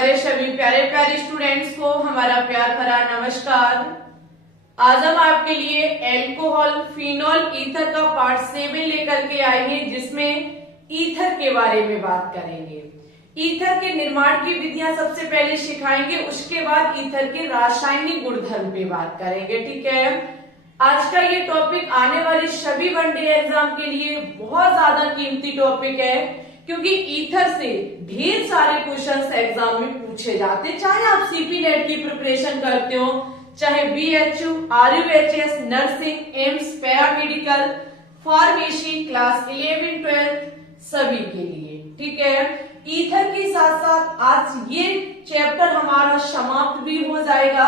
मेरे सभी प्यारे प्यारे स्टूडेंट्स को हमारा प्यार भरा नमस्कार। आज हम आपके लिए एल्कोहल फिनोल ईथर का पार्ट 7 लेकर के आए हैं, जिसमें ईथर के बारे में बात करेंगे। ईथर के निर्माण की विधियां सबसे पहले सिखाएंगे, उसके बाद ईथर के रासायनिक गुणधर्म पे बात करेंगे। ठीक है, आज का ये टॉपिक आने वाले सभी वनडे एग्जाम के लिए बहुत ज्यादा कीमती टॉपिक है, क्योंकि ईथर से ढेर सारे क्वेश्चंस एग्जाम में पूछे जाते हैं। चाहे आप सीपी नेट की प्रिपरेशन करते हो, चाहे BHU, RUHS, nursing, AIIMS, paramedical, pharmacy, class 11, 12 सभी के लिए। ठीक है, ईथर के साथ साथ आज ये चैप्टर हमारा समाप्त भी हो जाएगा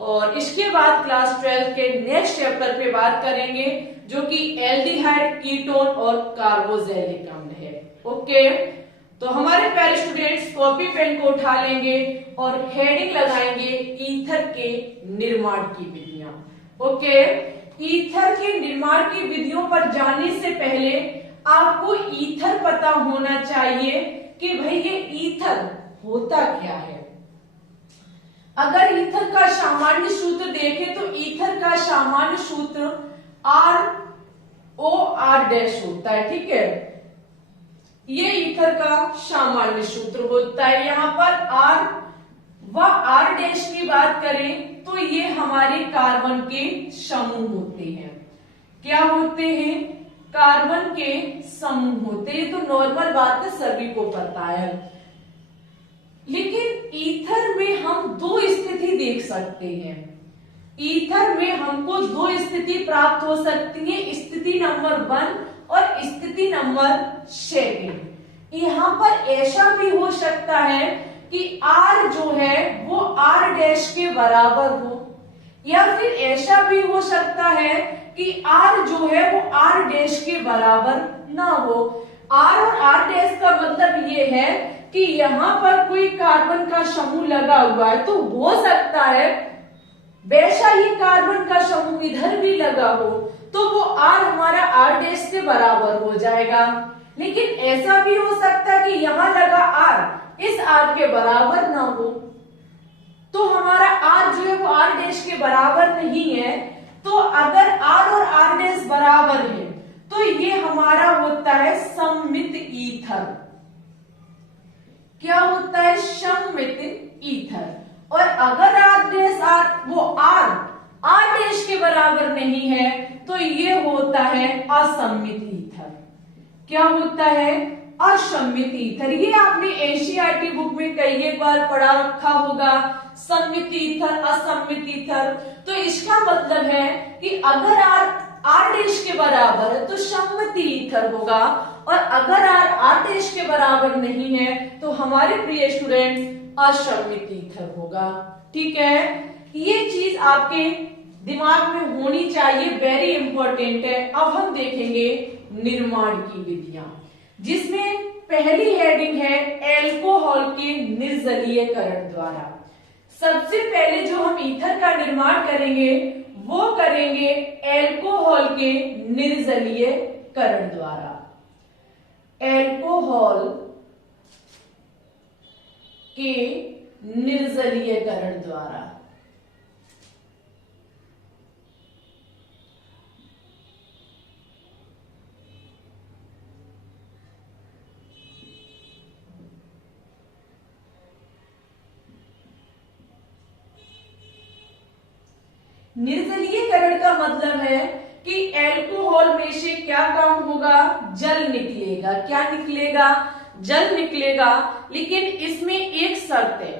और इसके बाद क्लास 12 के नेक्स्ट चैप्टर पे बात करेंगे, जो कि एल्डिहाइड, कीटोन और कार्बोक्सिलिक अम्ल है। ओके, तो हमारे प्यारे स्टूडेंट्स कॉपी पेन को उठा लेंगे और हेडिंग लगाएंगे ईथर के निर्माण की विधियां। ओके, ईथर के निर्माण की विधियों पर जाने से पहले आपको ईथर पता होना चाहिए कि भाई ये ईथर होता क्या है। अगर ईथर का सामान्य सूत्र देखें तो ईथर का सामान्य सूत्र ROR- होता है। ठीक है, ये ईथर का सामान्य सूत्र होता है। यहाँ पर R व R' की बात करें तो ये हमारे कार्बन के समूह होते हैं। क्या होते हैं? कार्बन के समूह होते हैं। तो नॉर्मल बात है, सभी को पता है। लेकिन ईथर में हम दो स्थिति देख सकते हैं। ईथर में हमको दो स्थिति प्राप्त हो सकती है, स्थिति नंबर 1 और स्थिति नंबर 2। यहाँ पर ऐसा भी हो सकता है कि R जो है वो R' के बराबर हो, या फिर ऐसा भी हो सकता है कि R जो है वो R' के बराबर ना हो। R और R' का मतलब ये है कि यहाँ पर कोई कार्बन का समूह लगा हुआ है, तो हो सकता है वैसा ही कार्बन का समूह इधर भी लगा हो, तो वो R हमारा R' से बराबर हो जाएगा। लेकिन ऐसा भी हो सकता है कि यहाँ लगा R इस R के बराबर ना हो, तो हमारा R जो है वो R' के बराबर नहीं है। तो अगर R और R' बराबर है तो ये हमारा होता है सममित ईथर। क्या होता है? सममित ईथर। और अगर R' वो R' के बराबर नहीं है तो ये होता है असममित ईथर। क्या होता है? असममित ईथर। ये आपने एनसीईआरटी बुक में कई एक बार पढ़ा रखा होगा, सममित ईथर, असममित ईथर। तो इसका मतलब है कि अगर R' के बराबर है तो सममित ईथर होगा, और अगर R' के बराबर नहीं है तो हमारे प्रिय स्टूडेंट्स असममित ईथर होगा। ठीक है, ये चीज आपके दिमाग में होनी चाहिए, वेरी इंपॉर्टेंट है। अब हम देखेंगे निर्माण की विधियां, जिसमें पहली हेडिंग है एल्कोहल के निर्जलीयकरण द्वारा। सबसे पहले जो हम ईथर का निर्माण करेंगे वो करेंगे एल्कोहल के निर्जलीयकरण द्वारा। एल्कोहल के निर्जलीयकरण द्वारा। निर्जलीयकरण का मतलब है कि एल्कोहल में से क्या काम होगा? जल निकलेगा। क्या निकलेगा? जल निकलेगा। लेकिन इसमें एक शर्त है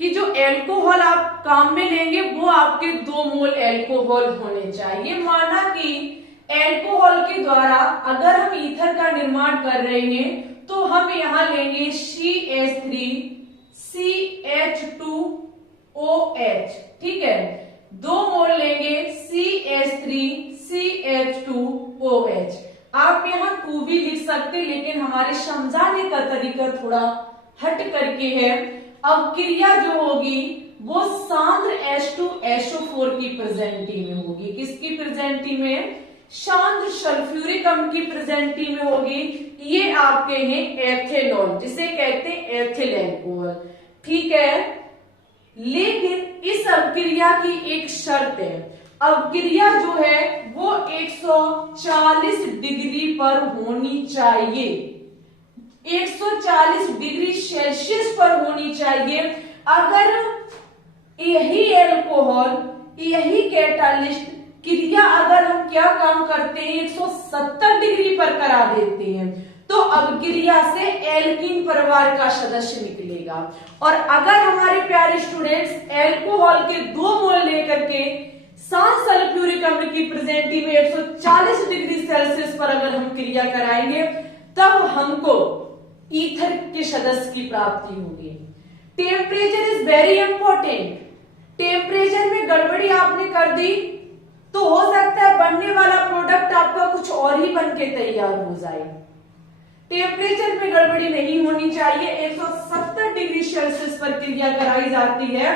कि जो एल्कोहल आप काम में लेंगे वो आपके 2 मोल एल्कोहल होने चाहिए। माना कि एल्कोहल के द्वारा अगर हम ईथर का निर्माण कर रहे हैं तो हम यहां लेंगे CH3 CH2OH। ठीक है, 2 मोल लेंगे CH3 CH2OH। आप यहाँ 2 भी लिख सकते, लेकिन हमारे समझाने का तरीका थोड़ा हट करके है। अब क्रिया जो होगी वो सांद्र H2SO4 की प्रेजेंटी में होगी। किसकी प्रेजेंटी में? शांत सल्फ्यूरिक अम्ल की प्रेजेंटी में होगी, ये आपके हैं एथेनॉल, जिसे कहते हैं एथिल अल्कोहल। ठीक है, लेकिन इस अवक्रिया की एक शर्त है, अवक्रिया जो है वो 140 डिग्री पर होनी चाहिए, 140 डिग्री सेल्सियस पर होनी चाहिए। अगर यही अल्कोहल, यही कैटालिस्ट क्रिया अगर हम क्या काम करते हैं 170 डिग्री पर करा देते हैं, तो अवक्रिया से एल्कीन परिवार का सदस्य निकलेगा। और अगर हमारे प्यारे स्टूडेंट्स अल्कोहल के 2 मोल लेकर के शांत सल्फ्यूरिक अम्ल की प्रेजेंटी में 140 डिग्री सेल्सियस पर अगर हम क्रिया कराएंगे, तब हमको ईथर के सदस्य की प्राप्ति होगी। Temperature is very important. Temperature में गड़बड़ी आपने कर दी तो हो सकता है बनने वाला प्रोडक्ट आपका कुछ और ही बन के तैयार हो जाए। टेम्परेचर में गड़बड़ी नहीं होनी चाहिए। 170 डिग्री सेल्सियस पर क्रिया कराई जाती है,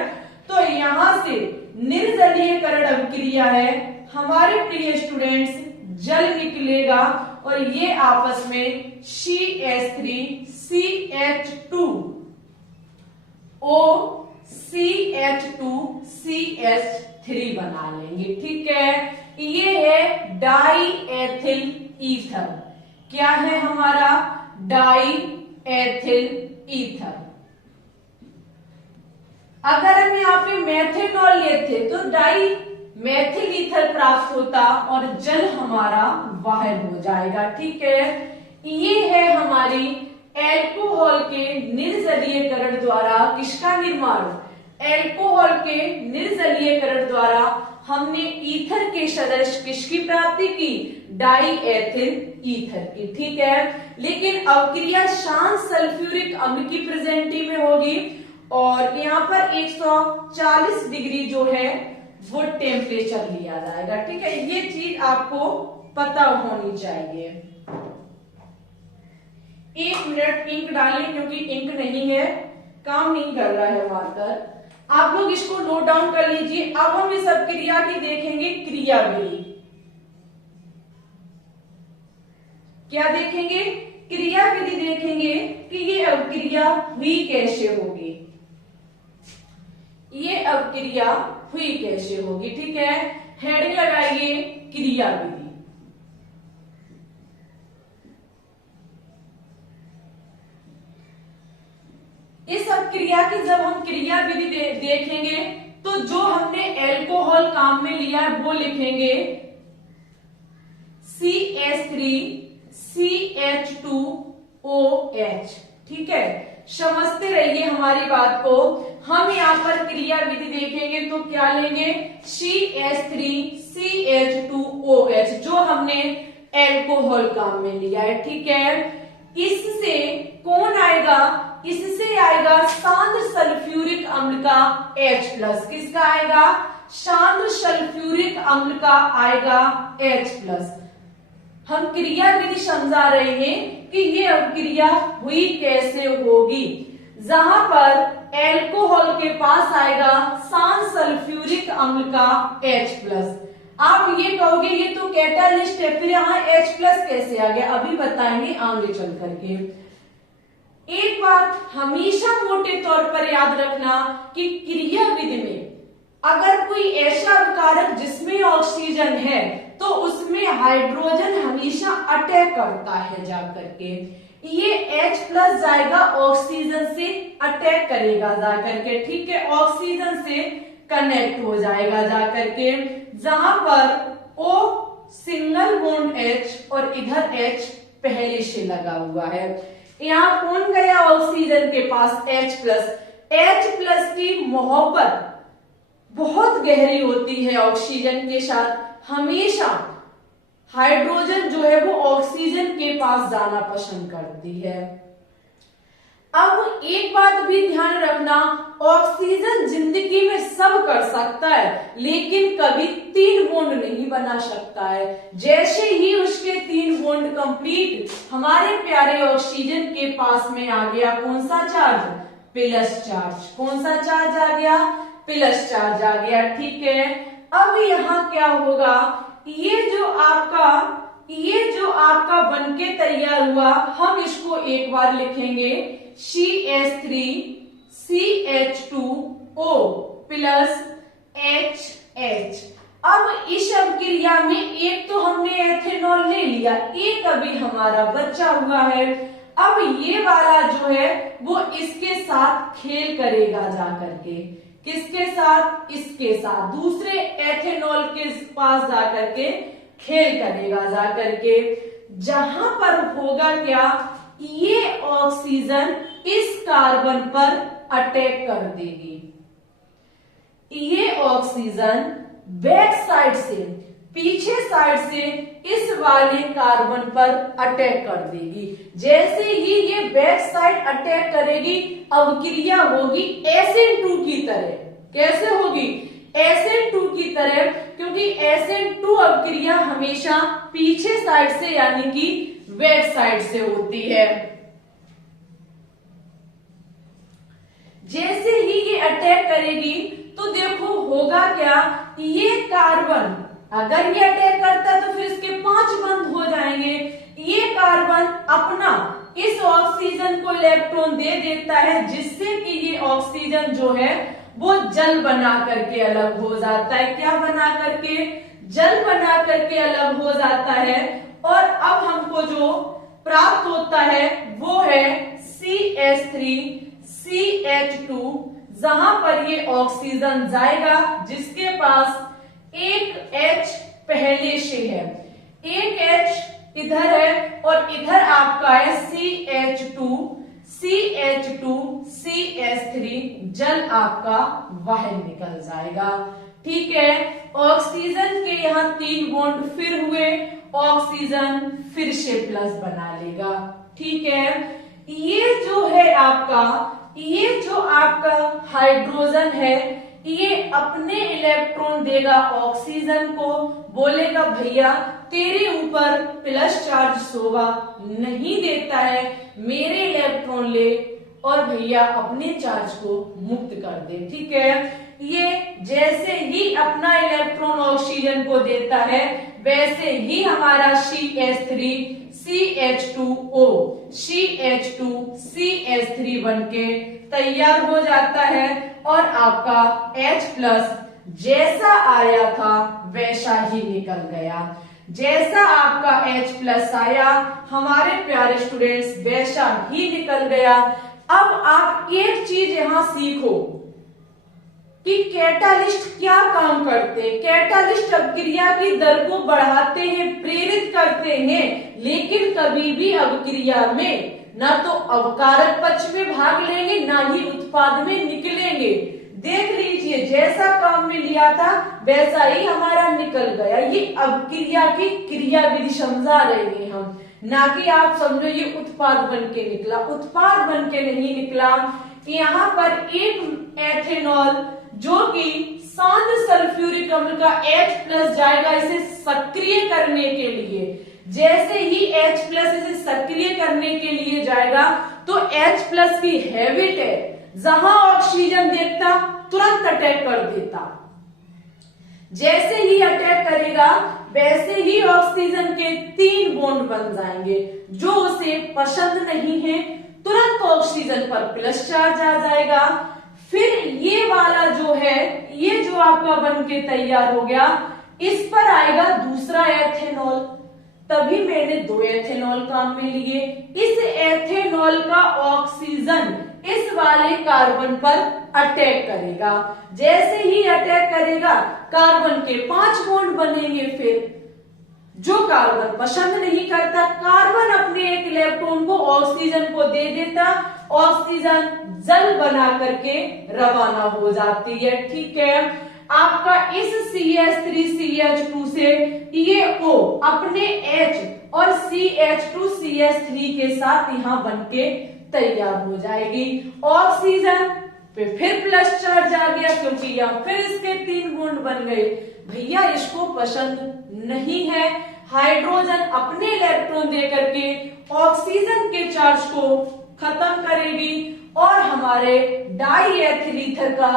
तो यहां से निर्जलीयकरण अभिक्रिया है, हमारे प्रिय स्टूडेंट्स जल निकलेगा और ये आपस में CH3 CH2 O CH2 CH3 बना लेंगे। ठीक है, ये है डाई एथिल ईथर। क्या है हमारा? Die ethyl ether. अगर हम यहाँ पे मेथेनॉल लेते तो डाई मेथिल ईथर प्राप्त होता और जल हमारा बाहर हो जाएगा। ठीक है, ये है हमारी एल्कोहल के निर्जलीयकरण द्वारा किसका निर्माण? एल्कोहल के निर्जलीयकरण द्वारा हमने ईथर के सदस्य किसकी प्राप्ति की? डाई एथिल ईथर की। ठीक है, लेकिन अवक्रिया शांत सल्फ्यूरिक अम्ल की प्रेजेंटी में होगी और यहाँ पर 140 डिग्री जो है वो टेम्परेचर लिया जाएगा। ठीक है, ये चीज आपको पता होनी चाहिए। 1 मिनट इंक डालें, क्योंकि इंक नहीं है, काम नहीं कर रहा है मार्कर। आप लोग इसको नोट डाउन कर लीजिए। अब हम इस अवक्रिया की देखेंगे क्रियाविधि। क्या देखेंगे? क्रियाविधि देखेंगे कि ये अवक्रिया हुई कैसे होगी, ये अवक्रिया हुई कैसे होगी। ठीक है, हेडिंग लगाइए क्रियाविधि। इस अवक्रिया की जब हम क्रियाविधि देखेंगे तो जो हमने अल्कोहल काम में लिया है वो लिखेंगे CH3 CH2OH। ठीक है, समझते रहिए हमारी बात को। हम यहाँ पर क्रियाविधि देखेंगे तो क्या लेंगे? CH3 CH2OH, जो हमने अल्कोहल काम में लिया है। ठीक है, इससे कौन आएगा? इससे आएगा शांत सल्फ्यूरिक अम्ल का H+। किसका आएगा? शांत सल्फ्यूरिक अम्ल का आएगा H+। हम क्रियाविधि समझा रहे हैं कि ये अवक्रिया हुई कैसे होगी। जहां पर अल्कोहल के पास आएगा शांत सल्फ्यूरिक अम्ल का H+। आप ये कहोगे ये तो कैटालिस्ट है, फिर यहाँ H+ कैसे आ गया? अभी बताएंगे आगे चल करके। एक बात हमेशा मोटे तौर पर याद रखना कि क्रियाविधि में अगर कोई ऐसा कारक जिसमें ऑक्सीजन है तो उसमें हाइड्रोजन हमेशा अटैक करता है जाकर के। ये H+ जाएगा ऑक्सीजन से अटैक करेगा जाकर के। ठीक है, ऑक्सीजन से कनेक्ट हो जाएगा जाकर के, जहां पर O सिंगल बॉन्ड H और इधर H पहले से लगा हुआ है। यहाँ कौन गया ऑक्सीजन के पास? H+ की मोहब्बत बहुत गहरी होती है ऑक्सीजन के साथ। हमेशा हाइड्रोजन जो है वो ऑक्सीजन के पास जाना पसंद करती है। अब एक बात भी ध्यान रखना, ऑक्सीजन जिंदगी में सब कर सकता है लेकिन कभी 3 बॉन्ड नहीं बना सकता है। जैसे ही उसके 3 बॉन्ड कंप्लीट हमारे प्यारे ऑक्सीजन के पास में आ गया कौन सा चार्ज? Plus charge. कौन सा चार्ज आ गया? प्लस चार्ज आ गया। ठीक है, अब यहाँ क्या होगा? ये जो आपका बनके तैयार हुआ, हम इसको एक बार लिखेंगे CH3CH2O प्लस HH। अब इस अभिक्रिया में एक तो हमने एथेनॉल ले लिया, एक अभी हमारा बचा हुआ है। अब ये वाला जो है वो इसके साथ खेल करेगा जाकर के, किसके साथ? इसके साथ, दूसरे एथेनॉल के पास जाकर के खेल करेगा जाकर के, जहां पर होगा क्या, ये ऑक्सीजन इस कार्बन पर अटैक कर देगी। ये ऑक्सीजन बैक साइड से, पीछे साइड से इस वाले कार्बन पर अटैक कर देगी। जैसे ही ये बैक साइड अटैक करेगी, अभिक्रिया होगी SN2 की तरह। कैसे होगी? SN2 की तरह, क्योंकि SN2 अभिक्रिया हमेशा पीछे साइड से यानी कि बैक साइड से होती है। जैसे ही ये अटैक करेगी तो देखो होगा क्या, ये कार्बन अगर ये अटैक करता है तो फिर इसके 5 बंद हो जाएंगे। ये कार्बन अपना इस ऑक्सीजन को इलेक्ट्रॉन दे देता है, जिससे कि ये ऑक्सीजन जो है वो जल बना करके अलग हो जाता है। क्या बना करके? जल बना करके अलग हो जाता है। और अब हमको जो प्राप्त होता है वो है CH3CH2, जहां पर ये ऑक्सीजन जाएगा जिसके पास एक H पहले से है, एक H इधर है और इधर आपका है CH2CH3 जल आपका बाहर निकल जाएगा। ठीक है, ऑक्सीजन के यहाँ 3 बॉन्ड फिर हुए, ऑक्सीजन फिर से प्लस बना लेगा। ठीक है, ये जो आपका हाइड्रोजन है, ये अपने इलेक्ट्रॉन देगा ऑक्सीजन को, बोलेगा भैया तेरे ऊपर प्लस चार्ज शोभा नहीं देता है, मेरे इलेक्ट्रॉन ले और भैया अपने चार्ज को मुक्त कर दे। ठीक है, ये जैसे ही अपना इलेक्ट्रॉन ऑक्सीजन को देता है, वैसे ही हमारा CH3 बनके तैयार हो जाता है और आपका H+ जैसा आया था वैसा ही निकल गया। जैसा आपका H+ आया हमारे प्यारे स्टूडेंट्स वैसा ही निकल गया। अब आप एक चीज यहां सीखो कि कैटालिस्ट क्या काम करते हैं। कैटालिस्ट अभिक्रिया की दर को बढ़ाते हैं, प्रेरित करते हैं, लेकिन कभी भी अभिक्रिया में ना तो अवकारक पक्ष में भाग लेंगे ना ही उत्पाद में निकलेंगे। देख लीजिए, जैसा काम में लिया था वैसा ही हमारा निकल गया। ये अभिक्रिया की क्रियाविधि समझा रहे हैं हम, ना कि आप समझो ये उत्पाद बन के निकला। उत्पाद बन के नहीं निकला। यहाँ पर एक एथेनॉल जो कि शांत सल्फ्यूरिक अम्ल का H+ जाएगा इसे सक्रिय करने के लिए। जैसे ही H+ इसे सक्रिय करने के लिए जाएगा तो H+ की हैबिट है, जहां ऑक्सीजन देखता तुरंत अटैक कर देता। जैसे ही अटैक करेगा वैसे ही ऑक्सीजन के 3 बॉन्ड बन जाएंगे, जो उसे पसंद नहीं है। तुरंत ऑक्सीजन पर प्लस चार्ज आ जाएगा। फिर ये वाला जो है, ये जो आपका बनके तैयार हो गया, इस पर आएगा दूसरा एथेनॉल। तभी मैंने 2 एथेनॉल काम में लिए। इस एथेनॉल का ऑक्सीजन इस वाले कार्बन पर अटैक करेगा। जैसे ही अटैक करेगा कार्बन के 5 बॉन्ड बनेंगे। फिर जो कार्बन पसंद नहीं करता, कार्बन अपने एक इलेक्ट्रॉन को ऑक्सीजन को दे देता, ऑक्सीजन जल बना करके रवाना हो जाती है। ठीक है, आपका इस CH3CH2 से ये O अपने H और CH2CH3 के साथ यहाँ बनके तैयार हो जाएगी। ऑक्सीजन पे फिर प्लस चार्ज आ गया, क्योंकि यहाँ फिर इसके 3 बॉन्ड बन गए। भैया इसको पसंद नहीं है। हाइड्रोजन अपने इलेक्ट्रॉन देकर के ऑक्सीजन के चार्ज को खत्म करेगी और हमारे डाई एथिल ईथर का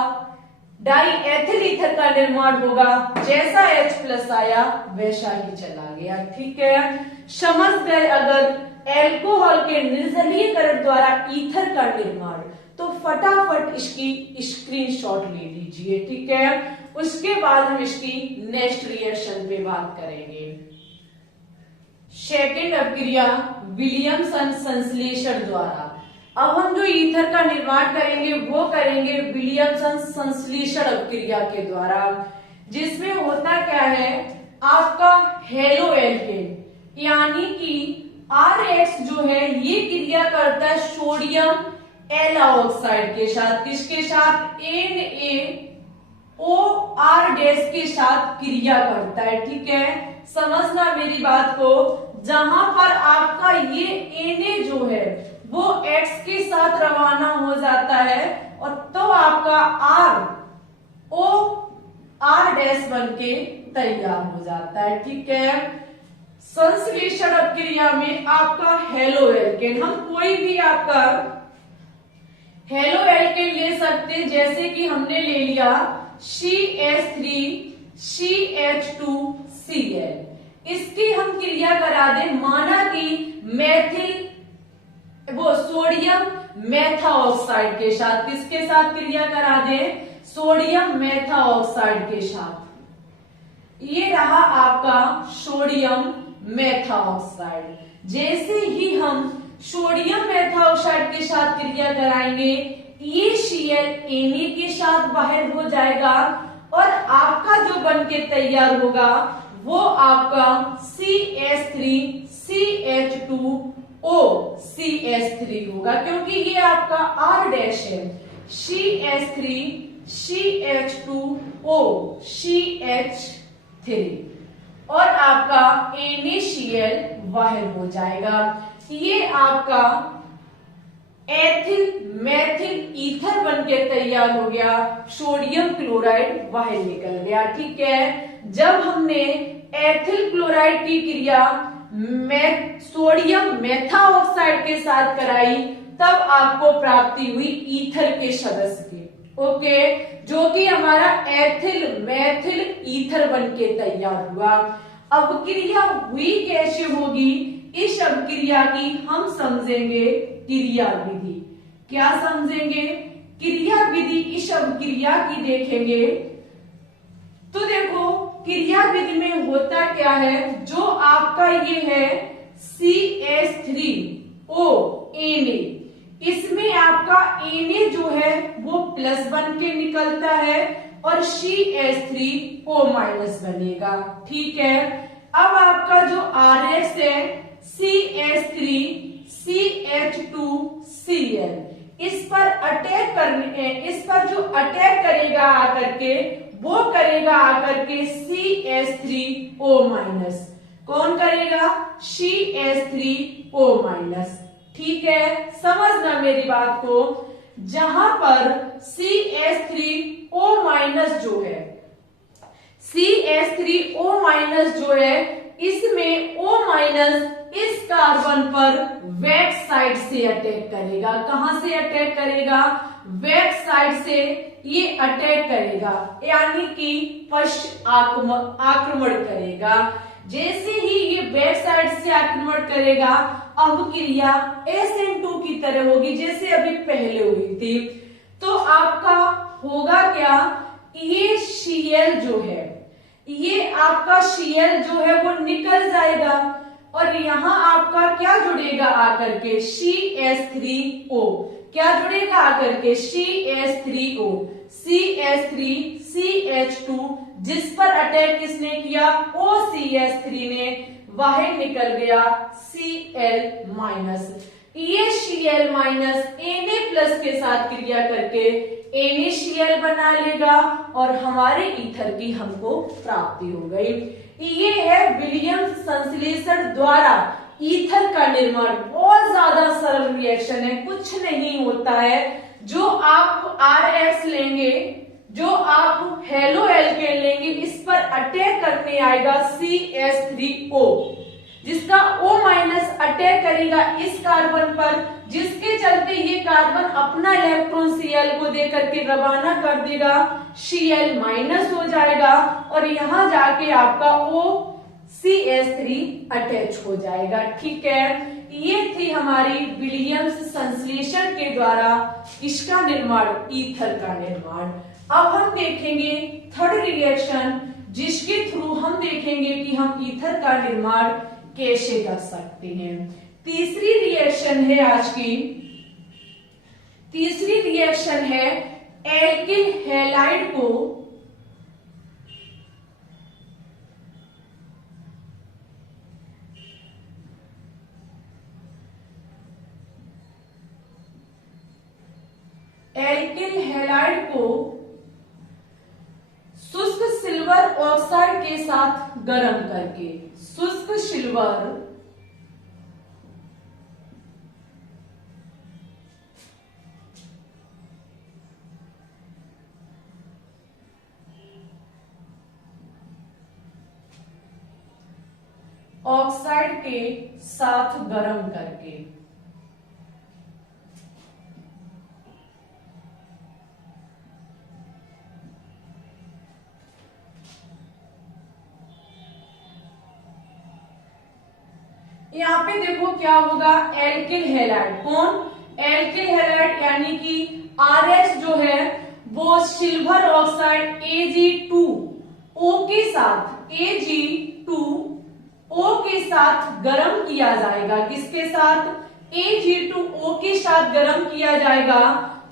डाई एथिल ईथर का निर्माण होगा। जैसा H प्लस आया वैसा ही चला गया। ठीक है, समझ गए। अगर एल्कोहल के निर्जलीकरण द्वारा ईथर का निर्माण, तो फटाफट इसकी स्क्रीनशॉट ले लीजिए। ठीक है, उसके बाद हम इसकी नेक्स्ट रिएक्शन पे बात करेंगे। सेकेंड अपक्रिया विलियमसन संश्लेषण द्वारा। अब हम जो ईथर का निर्माण करेंगे वो करेंगे विलियमसन संश्लेषण अपक्रिया के द्वारा, जिसमें होता क्या है, आपका हेलो एल्केन यानी कि RH जो है ये क्रिया करता है सोडियम एल ऑक्साइड के साथ। किसके साथ? NaOR के साथ क्रिया करता है। ठीक है, समझना मेरी बात को। जहां पर आपका ये Na जो है वो X के साथ रवाना हो जाता है और तो आपका ROR' बन के तैयार हो जाता है। ठीक है, संश्लेषण अपक्रिया में आपका हेलो एल्केन, हम कोई भी आपका हेलो एल्केन ले सकते हैं, जैसे कि हमने ले लिया CH3CH2Cl। इसकी हम क्रिया करा दें, माना कि मेथिल वो सोडियम मेथाऑक्साइड के साथ। किसके साथ क्रिया करा दें? सोडियम मेथाऑक्साइड के साथ। ये रहा आपका सोडियम मेथाऑक्साइड। जैसे ही हम सोडियम मेथाऑक्साइड के साथ क्रिया कराएंगे, ये Cl Na के साथ बाहर हो जाएगा और आपका जो बन के तैयार होगा वो आपका CH3CH2OCH3 होगा, क्योंकि ये आपका R' है। CH3CH2OCH3 और आपका NaCl बाहर हो जाएगा। ये आपका एथिल मेथिल ईथर बन के तैयार हो गया, सोडियम क्लोराइड बाहर निकल गया। ठीक है, जब हमने एथिल क्लोराइड की क्रिया सोडियम मेथाऑक्साइड के साथ कराई, तब आपको प्राप्ति हुई ईथर के सदस्य की। ओके, जो कि हमारा एथिल मेथिल ईथर बन के तैयार हुआ। अब क्रिया हुई कैसे होगी, इस अभिक्रिया की हम समझेंगे क्रिया विधि। क्या समझेंगे? क्रिया विधि। इस अभिक्रिया की देखेंगे तो देखो, क्रिया विधि में होता क्या है, जो आपका ये है CH3O Na, इसमें आपका Na जो है वो प्लस बन के निकलता है और CH3O माइनस बनेगा। ठीक है, अब आपका जो RH है CH3CH2Cl, इस पर जो अटैक करेगा आकर के, वो करेगा आकर के CH3O माइनस। कौन करेगा? CH3O minus. ठीक है, समझना मेरी बात को। जहां पर CH3O माइनस जो है, CH3O माइनस जो है, इसमें O माइनस इस कार्बन पर बैक साइड से अटैक करेगा। कहां से अटैक करेगा? बैक साइड से ये अटैक करेगा, यानी कि पश्च आक्रमण करेगा। जैसे ही ये बैक साइड से आक्रमण करेगा, अब क्रिया SN2 की तरह होगी, जैसे अभी पहले हुई थी। तो आपका होगा क्या, ये Cl जो है, ये आपका Cl जो है वो निकल जाएगा और यहाँ आपका क्या जुड़ेगा आकर के? CH3O। क्या जुड़ेगा आकर के? CH3O। CH3CH2 जिस पर अटैक किसने किया? OCH3 ने, बाहर निकल गया Cl माइनस। ये Cl माइनस Na प्लस के साथ क्रिया करके NaCl बना लेगा और हमारे ईथर की हमको प्राप्ति हो गई। ये है विलियम्स संश्लेषण द्वारा ईथर का निर्माण। बहुत ज्यादा सरल रिएक्शन है, कुछ नहीं होता है। जो आप RH लेंगे, जो आप हेलो एल्केन लेंगे, इस पर अटैक करने आएगा CH3O। जिसका O माइनस अटैक करेगा इस कार्बन पर, जिसके चलते ये कार्बन अपना इलेक्ट्रॉन Cl को दे करके रवाना कर देगा, Cl माइनस हो जाएगा और यहां जाके आपका OCH3 अटैच हो जाएगा। ठीक है, ये थी हमारी विलियम्स संश्लेषण के द्वारा किसका निर्माण, ईथर का निर्माण। अब हम देखेंगे थर्ड रिएक्शन, जिसके थ्रू हम देखेंगे कि हम ईथर का निर्माण कैसे कर सकते हैं। तीसरी रिएक्शन है आज की, तीसरी रिएक्शन है एल्किल हैलाइड को शुष्क सिल्वर ऑक्साइड के साथ गर्म करके, शुष्क सिल्वर ऑक्साइड के साथ गर्म करके यहाँ पे देखो क्या होगा, एल्किल हैलाइड, कौन, एल्किल हैलाइड यानी कि RH जो है वो सिल्वर ऑक्साइड Ag2O के साथ, Ag2O के साथ गर्म किया जाएगा। किसके साथ, Ag2O के साथ गर्म किया जाएगा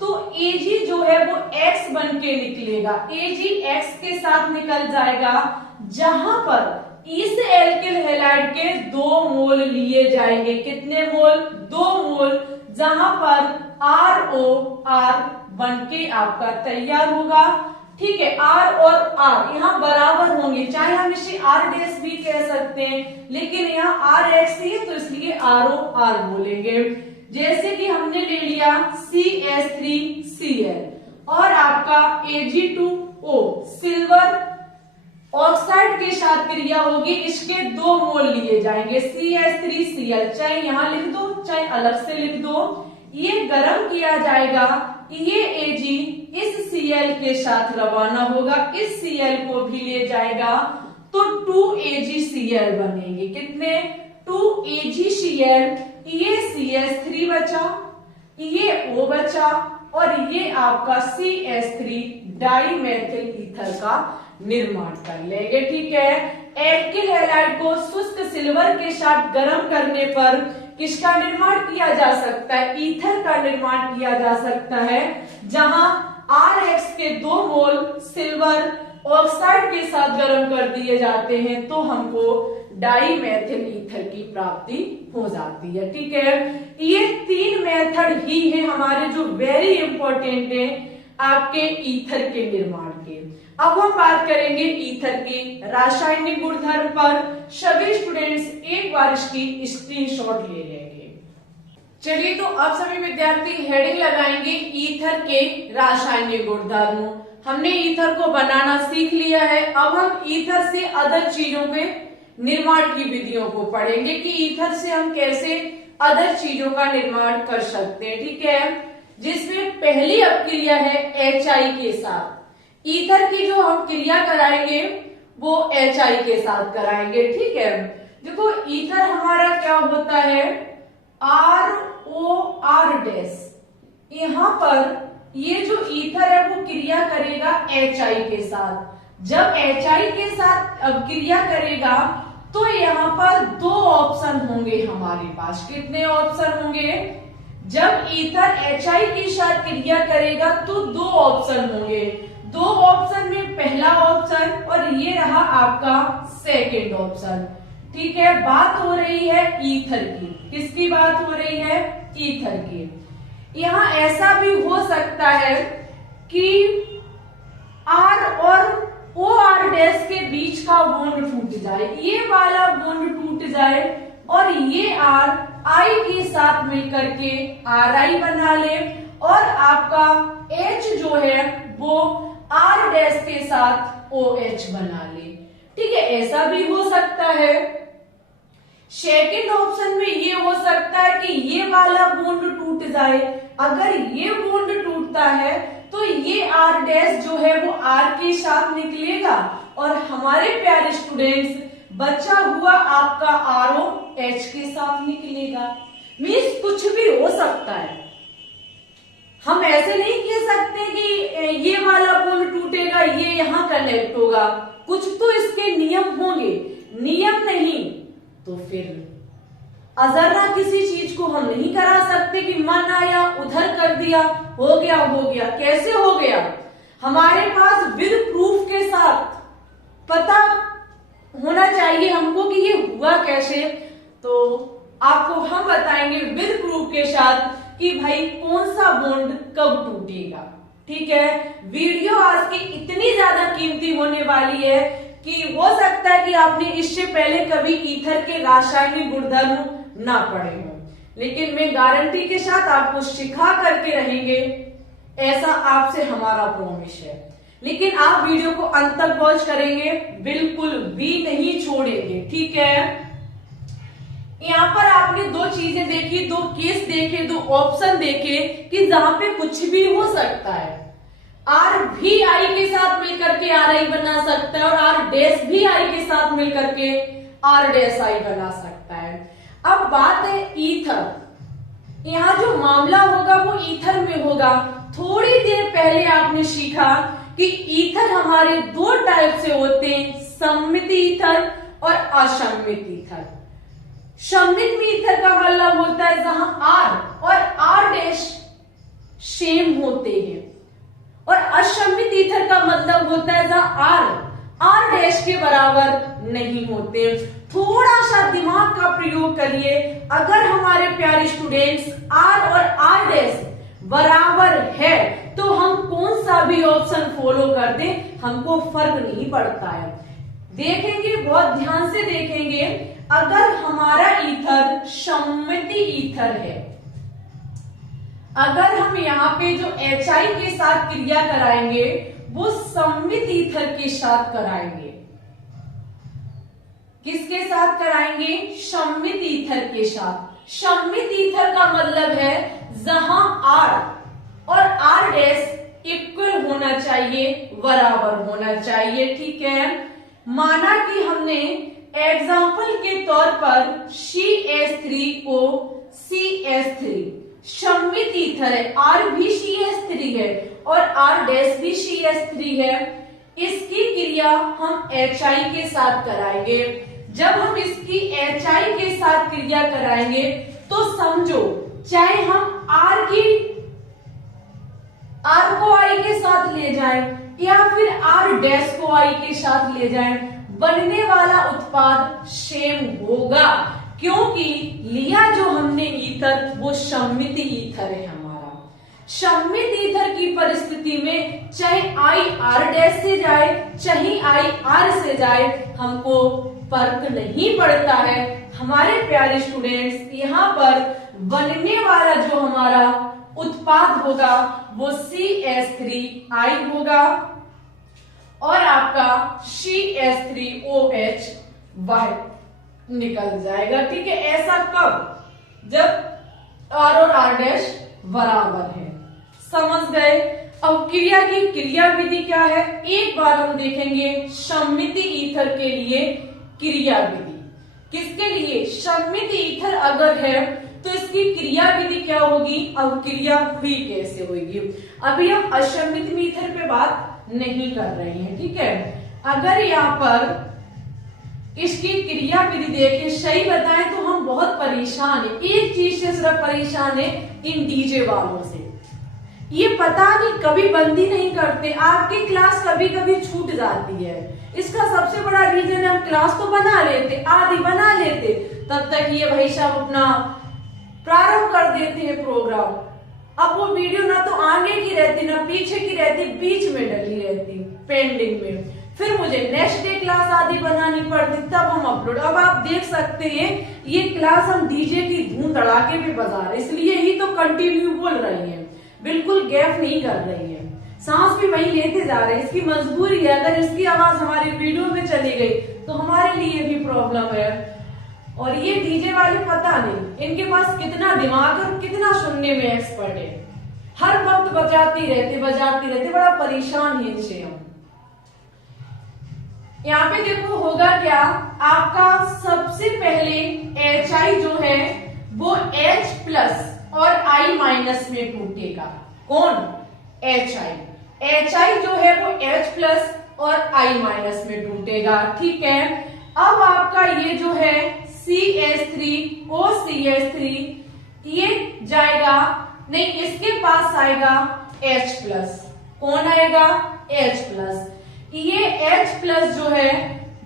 तो Ag जो है वो X बन के निकलेगा, Ag X के साथ निकल जाएगा, जहां पर इस एल्किल हैलाइड के 2 मोल लिए जाएंगे। कितने मोल, 2 मोल, जहां पर ROR बन के आपका तैयार होगा। ठीक है, R और R यहाँ बराबर होंगे, चाहे हम इसे R' भी कह सकते हैं, लेकिन यहाँ RX है तो इसलिए ROR बोलेंगे। जैसे कि हमने ले लिया CH3Cl और आपका Ag2O सिल्वर ऑक्साइड के साथ क्रिया होगी, इसके 2 मोल लिए जाएंगे CH3Cl, चाहे यहां लिख दो चाहे अलग से लिख दो। ये गर्म किया जाएगा, ये Ag इस Cl के साथ रवाना होगा, इस Cl को भी ले जाएगा तो 2AgCl बनेंगे। कितने, 2AgCl, ये CH3 बचा, ये O बचा और ये आपका CH3 डाइमेथिल ईथर का निर्माण कर लेंगे। ठीक है, एल्किल हैलाइड को शुष्क सिल्वर के साथ गर्म करने पर किसका निर्माण किया जा सकता है, ईथर का निर्माण किया जा सकता है, जहां RX के 2 मोल सिल्वर ऑक्साइड के साथ गर्म कर दिए जाते हैं तो हमको डाइमेथिल ईथर की प्राप्ति हो जाती है। ठीक है, ये 3 मेथड ही है हमारे जो वेरी इंपॉर्टेंट है आपके ईथर के निर्माण के। अब हम बात करेंगे ईथर के रासायनिक गुणधर्म पर। सभी स्टूडेंट्स एक बार इसकी स्क्रीनशॉट ले लेंगे। चलिए, तो अब सभी विद्यार्थी हेडिंग लगाएंगे ईथर के रासायनिक गुणधर्म। हमने ईथर को बनाना सीख लिया है, अब हम ईथर से अदर चीजों के निर्माण की विधियों को पढ़ेंगे कि ईथर से हम कैसे अदर चीजों का निर्माण कर सकते हैं। ठीक है, जिसमें पहली अपक्रिया है HI के साथ। ईथर की जो हम क्रिया कराएंगे वो HI के साथ कराएंगे। ठीक है, देखो ईथर हमारा क्या होता है, ROR', यहां पर ये जो ईथर है वो क्रिया करेगा HI के साथ। जब HI के साथ क्रिया करेगा तो यहाँ पर 2 ऑप्शन होंगे हमारे पास। कितने ऑप्शन होंगे, जब ईथर HI के साथ क्रिया करेगा तो 2 ऑप्शन होंगे। 2 ऑप्शन में पहला ऑप्शन और ये रहा आपका सेकेंड ऑप्शन। ठीक है, बात हो रही है ईथर की। किसकी बात हो रही है, ईथर की। यहाँ ऐसा भी हो सकता है कि R और OR' के बीच का बॉन्ड टूट जाए, ये वाला बॉन्ड टूट जाए और ये R I के साथ मिलकर के RI बना ले और आपका H जो है वो R' के साथ OH बना ले। ठीक है, ऐसा भी हो सकता है। सेकंड ऑप्शन में ये हो सकता है कि ये वाला बॉन्ड टूट जाए। अगर ये बॉन्ड टूटता है तो ये आर डैश जो है वो आर के साथ निकलेगा और हमारे प्यारे स्टूडेंट्स बचा हुआ आपका आर ओ एच के साथ निकलेगा। मीन्स कुछ भी हो सकता है, हम ऐसे नहीं कह सकते कि ये वाला बॉन्ड टूटेगा ये यहां कनेक्ट होगा, कुछ तो इसके नियम होंगे। नियम नहीं तो फिर अजरा किसी चीज को हम नहीं करा सकते कि मन आया उधर कर दिया, हो गया। कैसे हो गया? हमारे पास विद प्रूफ के साथ पता होना चाहिए हमको कि ये हुआ कैसे। तो आपको हम बताएंगे विद प्रूफ के साथ कि भाई कौन सा बॉन्ड कब टूटेगा। ठीक है, वीडियो आज की इतनी ज्यादा कीमती होने वाली है कि हो सकता है कि आपने इससे पहले कभी ईथर के रासायनिक गुणधर्म ना पढ़े हो, लेकिन मैं गारंटी के साथ आपको सिखा करके रहेंगे, ऐसा आपसे हमारा प्रॉमिस है। लेकिन आप वीडियो को अंत तक वॉच करेंगे, बिल्कुल भी नहीं छोड़ेंगे। ठीक है, यहाँ पर आपने दो चीजें देखी, दो केस देखे, दो ऑप्शन देखे कि जहां पे कुछ भी हो सकता है। आर भी आई के साथ मिलकर के आर आई बना सकता है और आर डैश भी आई के साथ मिलकर के आर डैश आई बना सकता है। अब बात है ईथर। यहाँ जो मामला होगा वो ईथर में होगा। थोड़ी देर पहले आपने सीखा कि ईथर हमारे दो टाइप से होते हैं, सममित ईथर और असममित ईथर। सममित ईथर का मतलब होता है जहां आर और आर डैश सेम होते हैं, और असममित ईथर का मतलब होता है जहां आर डैश के बराबर नहीं होते। थोड़ा सा दिमाग का प्रयोग करिए, अगर हमारे प्यारे स्टूडेंट्स आर और आर डैश बराबर है तो हम कौन सा भी ऑप्शन फॉलो कर दें हमको फर्क नहीं पड़ता है। देखेंगे, बहुत ध्यान से देखेंगे, अगर हमारा ईथर सममित ईथर है, अगर हम यहाँ पे जो HI के साथ क्रिया कराएंगे वो सममित ईथर के साथ कराएंगे। किसके साथ कराएंगे? सममित ईथर के साथ। सममित ईथर का मतलब है जहां आर और आर डैश इक्वल होना चाहिए, बराबर होना चाहिए। ठीक है, माना कि हमने एग्जाम्पल के तौर पर CH3O CH3 सममित ईथर है, आर भी CH3 है और आर डैश भी CH3 है। इसकी क्रिया हम HI के साथ कराएंगे। जब हम इसकी HI के साथ क्रिया कराएंगे तो समझो, चाहे हम आर को I के साथ ले जाएं या फिर आर डैश को I के साथ ले जाएं, बनने वाला उत्पाद सेम होगा, क्योंकि लिया जो हमने ईथर वो सममित ईथर है हमारा। सममित ईथर की परिस्थिति में चाहे I आर डैश से जाए चाहे I आर से जाए, हमको फर्क नहीं पड़ता है। हमारे प्यारे स्टूडेंट्स, यहाँ पर बनने वाला जो हमारा उत्पाद होगा वो CH3I होगा और आपका CH3OH बाहर निकल जाएगा। ठीक है, ऐसा कब? जब आर और आर डैश बराबर है। समझ गए? अब क्रिया की क्रिया विधि क्या है एक बार हम देखेंगे। सममित ईथर के लिए क्रिया विधि, किसके लिए? सममित ईथर अगर है तो इसकी क्रिया विधि क्या होगी? अब क्रिया हुई कैसे होगी? अभी हम असममित ईथर पे बात नहीं कर रहे हैं। ठीक है, अगर यहाँ पर इसकी क्रिया विधि देखें, सही बताएं तो हम बहुत परेशान है। एक चीज से सिर्फ परेशान है, इन डीजे वालों से। ये पता नहीं कभी बंदी नहीं करते, आपकी क्लास कभी कभी छूट जाती है। इसका सबसे बड़ा रीजन है हम क्लास तो बना लेते, आधी बना लेते, तब तक ये भाई साहब अपना प्रारंभ कर देते हैं प्रोग्राम। अब वो वीडियो ना तो आगे की रहती ना पीछे की रहती, बीच में डली रहती पेंडिंग में। फिर मुझे नेक्स्ट डे क्लास आदि बनानी पड़ती, तब हम अपलोड। अब आप देख सकते हैं ये क्लास हम डीजे की धूम धड़ाके पे बजा रहे, इसलिए ही तो कंटिन्यू बोल रही है, बिल्कुल गैप नहीं कर रही है, सांस भी वही लेते जा रहे हैं। इसकी मजबूरी है, अगर इसकी आवाज हमारी वीडियो में चली गई तो हमारे लिए भी प्रॉब्लम है। और ये डीजे वाले पता नहीं इनके पास कितना दिमाग और कितना सुनने में एक्सपर्ट है, हर वक्त बजाते रहते, बड़ा परेशान है इनसे हम। यहाँ पे देखो होगा क्या, आपका सबसे पहले HI जो है वो H प्लस और I माइनस में टूटेगा। कौन? HI जो है वो H प्लस और I माइनस में टूटेगा। ठीक है, अब आपका ये जो है CH3OCH3 ये जाएगा नहीं, इसके पास आएगा H प्लस। कौन आएगा? H plus. ये H प्लस जो है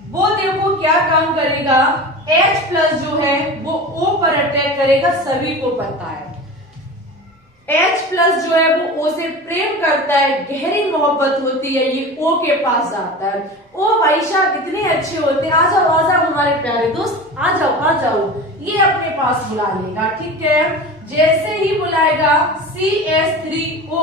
वो देखो क्या काम करेगा, H प्लस जो है वो O पर अटैक करेगा, सभी को पता है। H प्लस जो है वो O से प्रेम करता है, गहरी मोहब्बत होती है, ये O के पास जाता है। ओ भाई साहब कितने अच्छे होते हैं, आ जाओ हमारे प्यारे दोस्त, आ जाओ, ये अपने पास बुला लेगा। ठीक है, जैसे ही बुलाएगा CH3O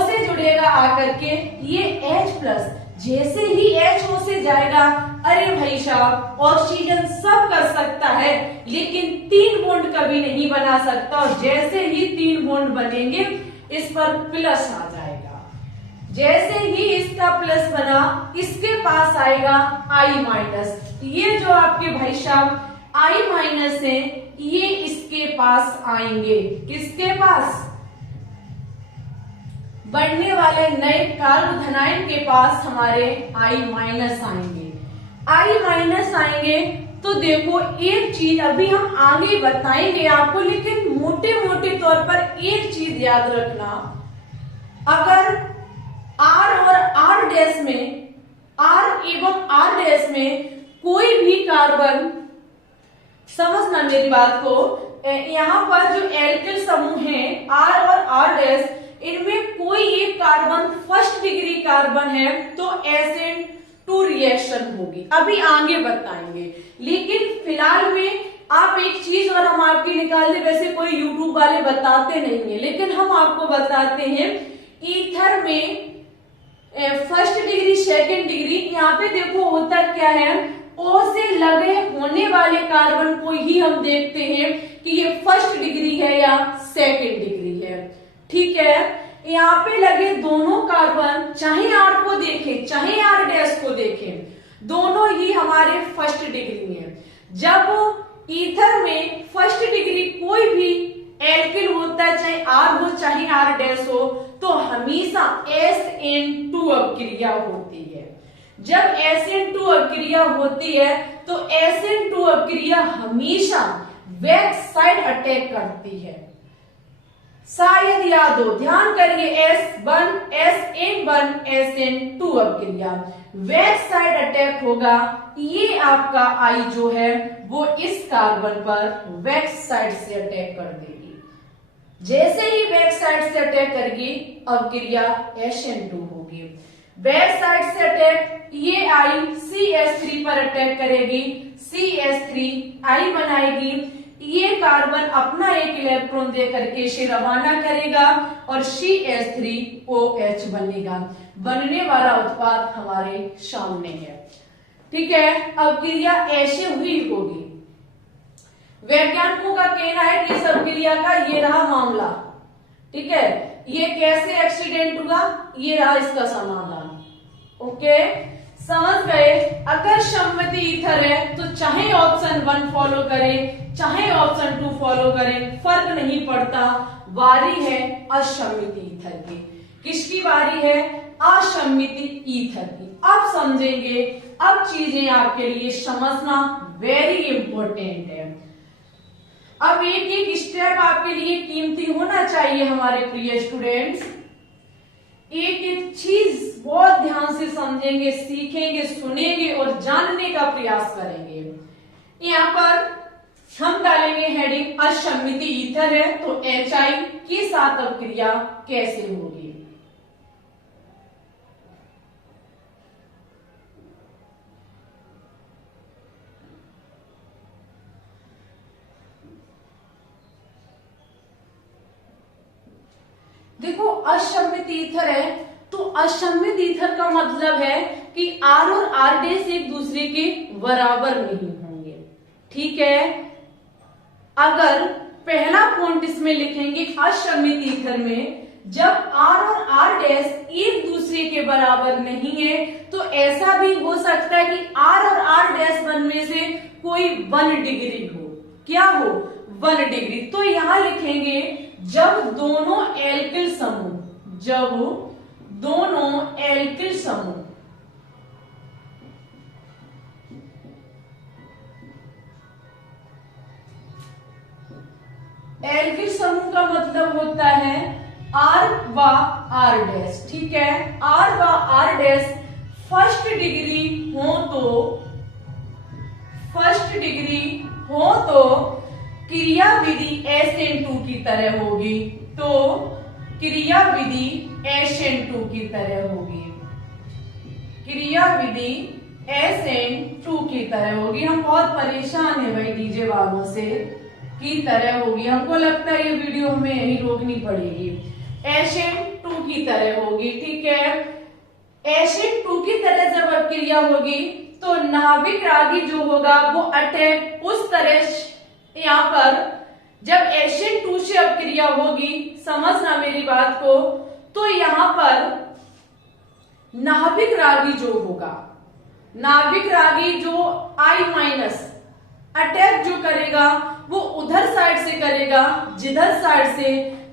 से जुड़ेगा आकर के ये H प्लस, जैसे ही HO से जाएगा, अरे भाई साहब ऑक्सीजन सब कर सकता है लेकिन 3 बॉन्ड कभी नहीं बना सकता, और जैसे ही 3 बॉन्ड बनेंगे इस पर प्लस आ जाएगा। जैसे ही इसका प्लस बना, इसके पास आएगा I माइनस। ये जो आपके भाई साहब I माइनस है ये इसके पास आएंगे। किसके पास? बढ़ने वाले नए कार्बोधनाइन के पास हमारे I माइनस आएंगे। I माइनस आएंगे तो देखो एक चीज अभी हम आगे बताएंगे आपको, लेकिन मोटे मोटे तौर पर एक चीज याद रखना, अगर R और R डैश में, R एवं R डैश में कोई भी कार्बन, समझना मेरी बात को, यहाँ पर जो एल्किल समूह है R और R डैश, इनमें कोई एक कार्बन फर्स्ट डिग्री कार्बन है तो SN2 रिएक्शन होगी, अभी आगे बताएंगे। लेकिन फिलहाल में आप एक चीज और हम आपकी निकाल दे, वैसे कोई यूट्यूब वाले बताते नहीं है लेकिन हम आपको बताते हैं, ईथर में फर्स्ट डिग्री सेकेंड डिग्री, यहाँ पे देखो होता क्या है, O से लगे होने वाले कार्बन को ही हम देखते हैं कि ये फर्स्ट डिग्री है या सेकेंड डिग्री है। ठीक है, यहाँ पे लगे दोनों कार्बन, चाहे R को देखें चाहे R डैश को देखें, दोनों ही हमारे फर्स्ट डिग्री में। जब ईथर में फर्स्ट डिग्री कोई भी एल्किल होता है, चाहे R हो चाहे R डैश हो, तो हमेशा SN2 अभिक्रिया होती है। जब SN2 अभिक्रिया होती है तो SN2 अभिक्रिया हमेशा बैक साइड अटैक करती है। शायद याद हो, ध्यान करिए, SN1 SN2 अभिक्रिया बैक साइड अटैक होगा। ये आपका I जो है वो इस कार्बन पर बैक साइड से अटैक कर देगी। जैसे ही बैक साइड से अटैक करेगी अभिक्रिया SN2 होगी। बैक साइड से अटैक, ये I CH3 पर अटैक करेगी, CH3 I बनाएगी, ये कार्बन अपना एक इलेक्ट्रॉन दे करके इसे रवाना करेगा और CH3OH बनेगा। बनने वाला उत्पाद हमारे सामने है। ठीक है, अभिक्रिया ऐसे हुई होगी। वैज्ञानिकों का कहना है कि इस अभिक्रिया का ये रहा मामला। ठीक है, ये कैसे एक्सीडेंट हुआ, ये रहा इसका समाधान। ओके, समझ गए। अगर सम्मिति ईथर है तो चाहे ऑप्शन 1 फॉलो करें चाहे ऑप्शन 2 फॉलो करें, फर्क नहीं पड़ता। बारी है असम्मिति ईथर की। किसकी बारी है? असम्मिति ईथर की। अब समझेंगे, अब चीजें आपके लिए समझना वेरी इंपॉर्टेंट है। अब एक एक स्टेप आपके लिए कीमती होना चाहिए हमारे प्रिय स्टूडेंट्स। एक एक चीज बहुत ध्यान से समझेंगे, सीखेंगे, सुनेंगे और जानने का प्रयास करेंगे। यहाँ पर हम डालेंगे हेडिंग असम्मिति ईथर है तो HI के साथ अभिक्रिया कैसे होगी। देखो असम्मिति ईथर है तो असममित ईथर का मतलब है कि R और R डैश एक दूसरे के बराबर नहीं होंगे। ठीक है, अगर पहला पॉइंट इसमें लिखेंगे असममित ईथर में, जब R और R डैश एक दूसरे के बराबर नहीं है तो ऐसा भी हो सकता है कि R और R डैश में से कोई 1 डिग्री हो। क्या हो? 1 डिग्री। तो यहां लिखेंगे जब दोनों एल्किल समूह, जब दोनों एल्किल समूह एल्किल समूह का मतलब होता है R व R डैश। ठीक है, R व R डैश फर्स्ट डिग्री हो तो क्रिया विधि SN2 की तरह होगी। तो क्रिया विधि SN2 की तरह होगी, क्रिया विधि SN2 की तरह होगी। हम बहुत परेशान है भाई डीजे वालों से, की तरह होगी। हमको लगता है ये वीडियो हमें यही रोकनी पड़ेगी। SN2 की तरह होगी। ठीक है, SN2 की तरह जब क्रिया होगी तो नाभिक रागी जो होगा वो अटैक उस तरह, यहाँ पर जब SN2 से अब क्रिया होगी, समझना मेरी बात को, तो यहाँ पर नाभिक रागी जो होगा, नाभिक रागी जो I- अटैक जो करेगा वो उधर साइड से करेगा जिधर साइड से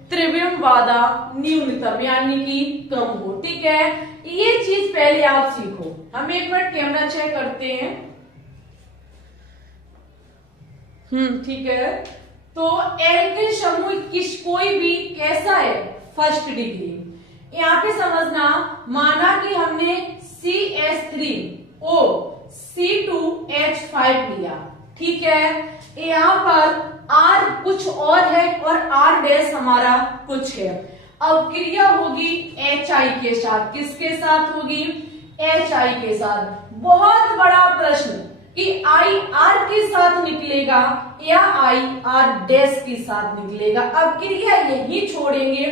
त्रिविम बाधा न्यूनतम यानी कि कम हो। ठीक है, ये चीज पहले आप सीखो। हम एक बार कैमरा चेक करते हैं। ठीक है, तो एल्किल समूह कोई भी कैसा है? First degree. यहाँ पे समझना, माना कि हमने CH3O C2H5 लिया। ठीक है, यहाँ पर R कुछ और है और R डैश हमारा कुछ है। अब क्रिया होगी HI के साथ। किसके साथ होगी? HI के साथ। बहुत बड़ा प्रश्न कि I R के साथ निकलेगा या I R डैश के साथ निकलेगा। अब क्रिया यही छोड़ेंगे,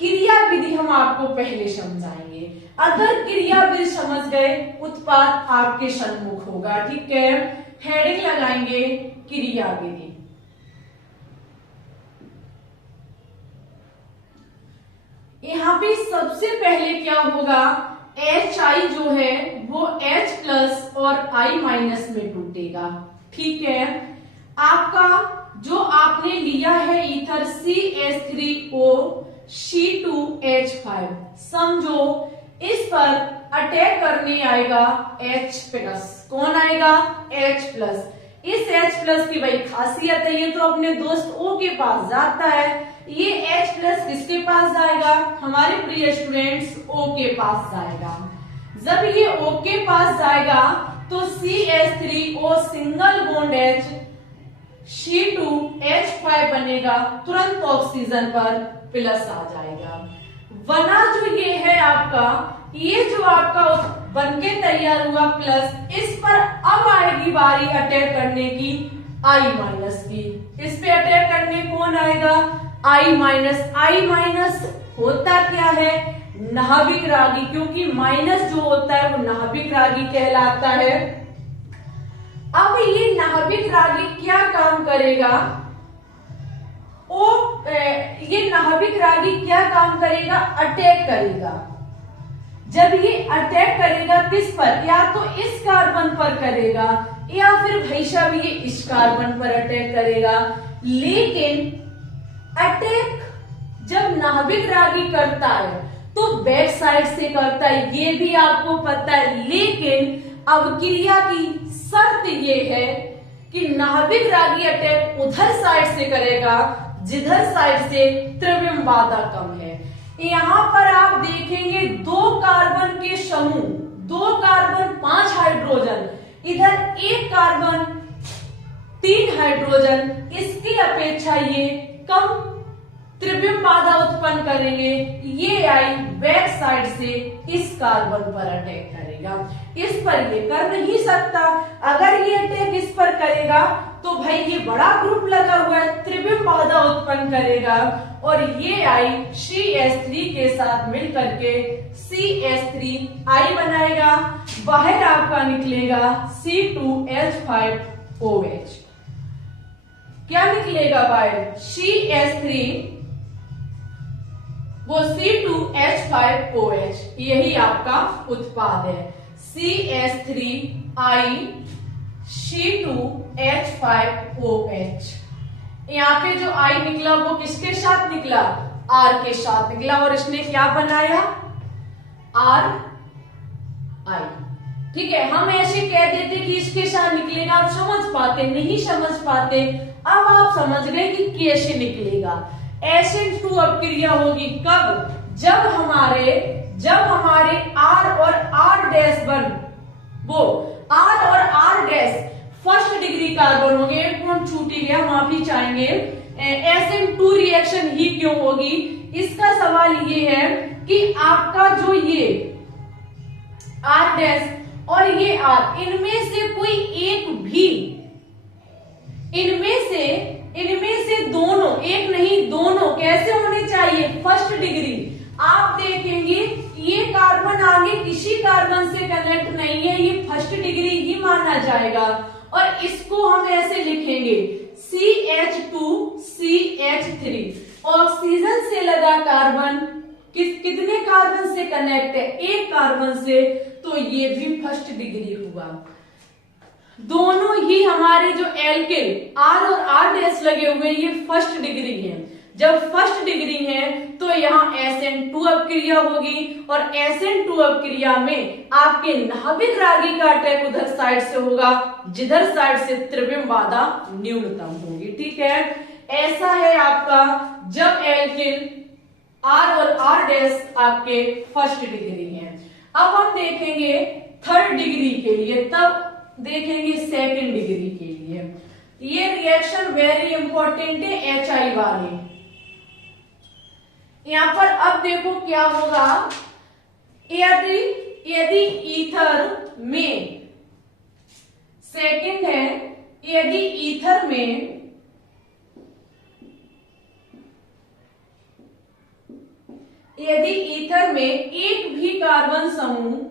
क्रिया विधि हम आपको पहले समझाएंगे। अगर क्रिया विधि समझ गए, उत्पाद आपके सम्मुख होगा। ठीक है, हेडिंग लगाएंगे क्रिया विधि। यहाँ पे सबसे पहले क्या होगा? HI जो है वो H प्लस और I माइनस में टूटेगा। ठीक है, आपका जो आपने लिया है ईथर CH3O C2H5, समझो इस पर अटैक करने आएगा H प्लस। कौन आएगा? H plus. इस H प्लस की भाई खासियत है, ये तो अपने दोस्त O के पास जाता है। ये H प्लस किसके पास जाएगा? हमारे प्रिय स्टूडेंट्स O के पास जाएगा। जब ये O के पास जाएगा तो CH3O single bond H C2H5 बनेगा, तुरंत ऑक्सीजन पर प्लस आ जाएगा। वना जो ये है आपका, ये जो आपका बनके तैयार हुआ प्लस, इस पर अब आएगी बारी अटैक करने की I माइनस की। इस पे अटैक करने कौन आएगा? I minus. I माइनस होता क्या है? नाभिक रागी, क्योंकि माइनस जो होता है वो नाभिक रागी कहलाता है। अब ये नाभिक रागी क्या काम करेगा? ये नाभिक रागी क्या काम करेगा? अटैक करेगा। जब ये अटैक करेगा किस पर? या तो इस कार्बन पर करेगा या फिर भाई साहब ये इस कार्बन पर अटैक करेगा। लेकिन अटैक जब नाभिक रागी करता है तो बैक साइड से करता है, ये भी आपको पता है। लेकिन अब क्रिया की शर्त ये है कि नाभिक रागी अटैक उधर साइड से करेगा जिधर साइड से त्रिविम बाधा कम है। यहाँ पर आप देखेंगे 2 कार्बन के समूह, 2 कार्बन 5 हाइड्रोजन, इधर 1 कार्बन 3 हाइड्रोजन, इसकी अपेक्षा ये कम त्रिविम बाधा उत्पन्न करेंगे। ये आई बैक साइड से इस कार्बन पर अटैक करेगा। इस पर ये कर नहीं सकता। अगर ये अटैक इस पर करेगा तो भाई ये बड़ा ग्रुप लगा हुआ है, त्रिविम बाधा उत्पन्न करेगा और ये आई CH3 के साथ मिलकर के CH3I बनाएगा। बाहर आपका निकलेगा C2H5OH। क्या निकलेगा बाहर? CH3 वो C2H5OH, यही आपका उत्पाद है CH3I C2H5OH। यहाँ पे जो I निकला वो किसके साथ निकला? R के साथ निकला और इसने क्या बनाया? RI। ठीक है, हम ऐसे कह देते कि इसके साथ निकलेगा, आप समझ पाते? नहीं समझ पाते। अब आप समझ गए कि कैसे निकलेगा। SN2 अपक्रिया होगी कब? जब हमारे R और R' बन, वो R और R' फर्स्ट डिग्री कार्बन होंगे। एक पॉइंट छूट ही गया, माफी चाहेंगे। SN2 रिएक्शन ही क्यों होगी? इसका सवाल ये है कि आपका जो ये R' और ये R, इनमें से कोई एक भी, इनमें से दोनों, एक नहीं दोनों कैसे होने चाहिए? First degree. आप देखेंगे ये कार्बन आगे किसी कार्बन से कनेक्ट नहीं है, ये फर्स्ट डिग्री ही माना जाएगा। और इसको हम ऐसे लिखेंगे CH2CH3। ऑक्सीजन से लगा कार्बन कितने कार्बन से कनेक्ट है? एक कार्बन से, तो ये भी फर्स्ट डिग्री हुआ। दोनों ही हमारे जो एल्किल R और R' लगे हुए ये फर्स्ट डिग्री है। जब फर्स्ट डिग्री है तो यहाँ SN2 अपक्रिया होगी और SN2 अपक्रिया में आपके नाभिक रागी का अटैक उधर साइड से होगा, जिधर साइड से त्रिविम बाधा न्यूनतम होगी। ठीक है, ऐसा है आपका जब एल्किल R और R' आपके फर्स्ट डिग्री है। अब हम देखेंगे थर्ड डिग्री के लिए, तब देखेंगे सेकेंड डिग्री के लिए। ये रिएक्शन वेरी इंपॉर्टेंट है HI वाले। यहां पर अब देखो क्या होगा। यदि ईथर में, सेकेंड है, यदि ईथर में एक भी कार्बन समूह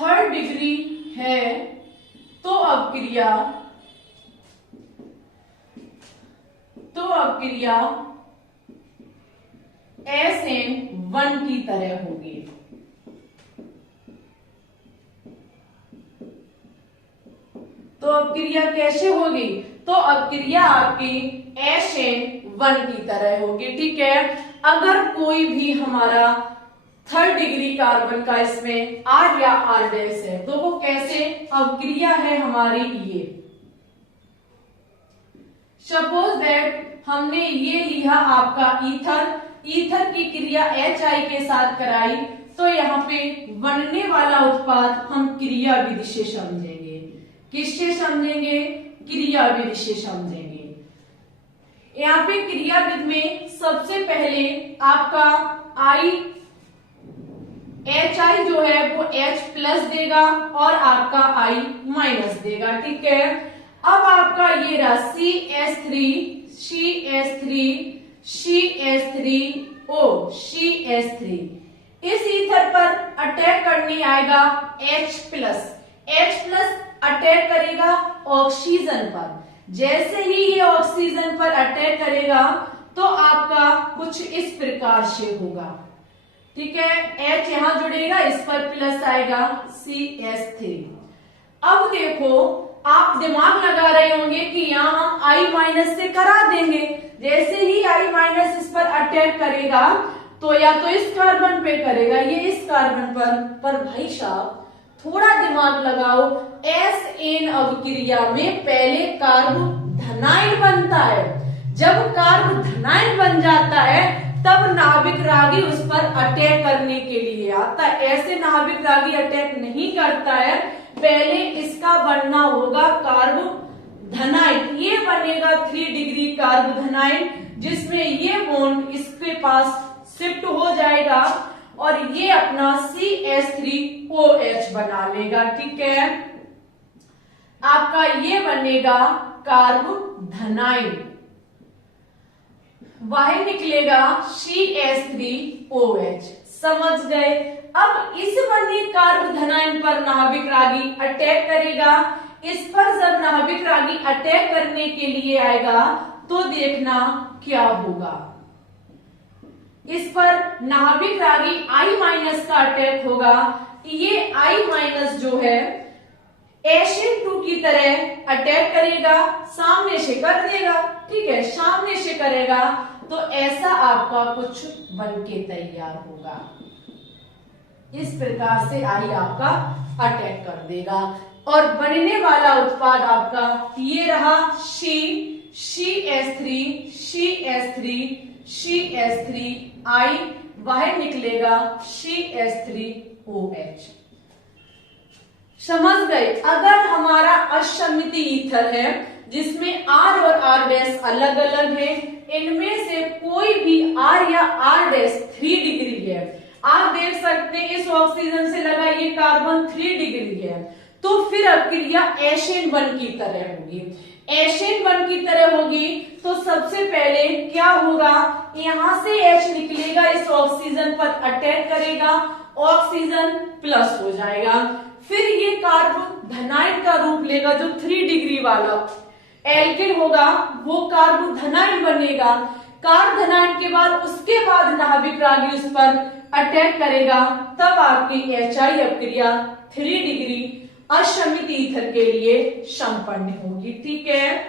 थर्ड डिग्री है तो अपक्रिया SN1 की तरह होगी। तो अपक्रिया कैसे होगी? तो अपक्रिया आपकी SN1 की तरह होगी। ठीक है, अगर कोई भी हमारा थर्ड डिग्री कार्बन का इसमें R या R' है तो वो कैसे अपक्रिया है हमारी ये। सपोज दैट हमने ये लिया आपका ईथर की क्रिया HI के साथ कराई, तो यहाँ पे बनने वाला उत्पाद हम क्रिया विधि से समझेंगे। किससे समझेंगे? क्रिया विधि से समझेंगे। यहाँ पे क्रिया विधि में सबसे पहले आपका HI जो है वो H+ देगा और आपका I- देगा। ठीक है, अब आपका ये रहा CH3 इस ईथर पर अटैक करने आएगा H+ अटैक करेगा ऑक्सीजन पर। जैसे ही ये ऑक्सीजन पर अटैक करेगा तो आपका कुछ इस प्रकार से होगा। ठीक है, H यहां जुड़ेगा, इस पर प्लस आएगा CH3। अब देखो आप दिमाग लगा रहे होंगे कि यहां हम I- से करा देंगे। जैसे ही I- इस पर अटैक करेगा तो या तो इस कार्बन पे करेगा, ये इस कार्बन पर भाई साहब थोड़ा दिमाग लगाओ। SN अभिक्रिया में पहले कार्ब धनायन बनता है। जब कार्ब धनायन बन जाता है तब नाभिक रागी उस पर अटैक करने के लिए आता है। ऐसे नाभिक रागी अटैक नहीं करता है, पहले इसका बनना होगा कार्बोधनाइन, ये बनेगा 3 डिग्री कार्बोधनाइन, जिसमें ये बॉन्ड इसके पास शिफ्ट हो जाएगा और ये अपना CH3OH बना लेगा। ठीक है, आपका ये बनेगा कार्बोधनाइन, बाहर निकलेगा CH3OH। समझ गए? अब इस बने कार्बोधनाइन पर नाभिक रागी अटैक करेगा। इस पर जब नाभिक रागी अटैक करने के लिए आएगा तो देखना क्या होगा। इस पर नाभिक रागी I- का अटैक होगा। ये I- जो है H2 की तरह अटैक करेगा, सामने से कर देगा। ठीक है, सामने से करेगा तो ऐसा आपका कुछ बन के तैयार होगा। इस प्रकार से आई आपका अटैक कर देगा और बनने वाला उत्पाद आपका ये रहा CH3, CH3, CH3, I, बाहर निकलेगा CH3OH। समझ गए? अगर हमारा अशमित ईथर है जिसमें R और R' अलग अलग है, इनमें से कोई भी R या R' 3 डिग्री है, आप देख सकते हैं इस ऑक्सीजन से लगा ये कार्बन 3 डिग्री है, तो फिर अभिक्रिया H1 की तरह होगी। H1 की तरह होगी तो सबसे पहले क्या होगा, यहां से H निकलेगा, इस ऑक्सीजन पर अटैक करेगा, ऑक्सीजन प्लस हो जाएगा। फिर ये कार्बोधनाइन का रूप लेगा, जो 3 डिग्री वाला एल्किल होगा वो कार्बोधनाइन बनेगा। कार्बोधनाइन के बाद उसके बाद नाभिक रागी उस पर अटैक करेगा, तब आपकी HI अभिक्रिया 3 डिग्री अशमित ईथर के लिए संपन्न होगी। ठीक है,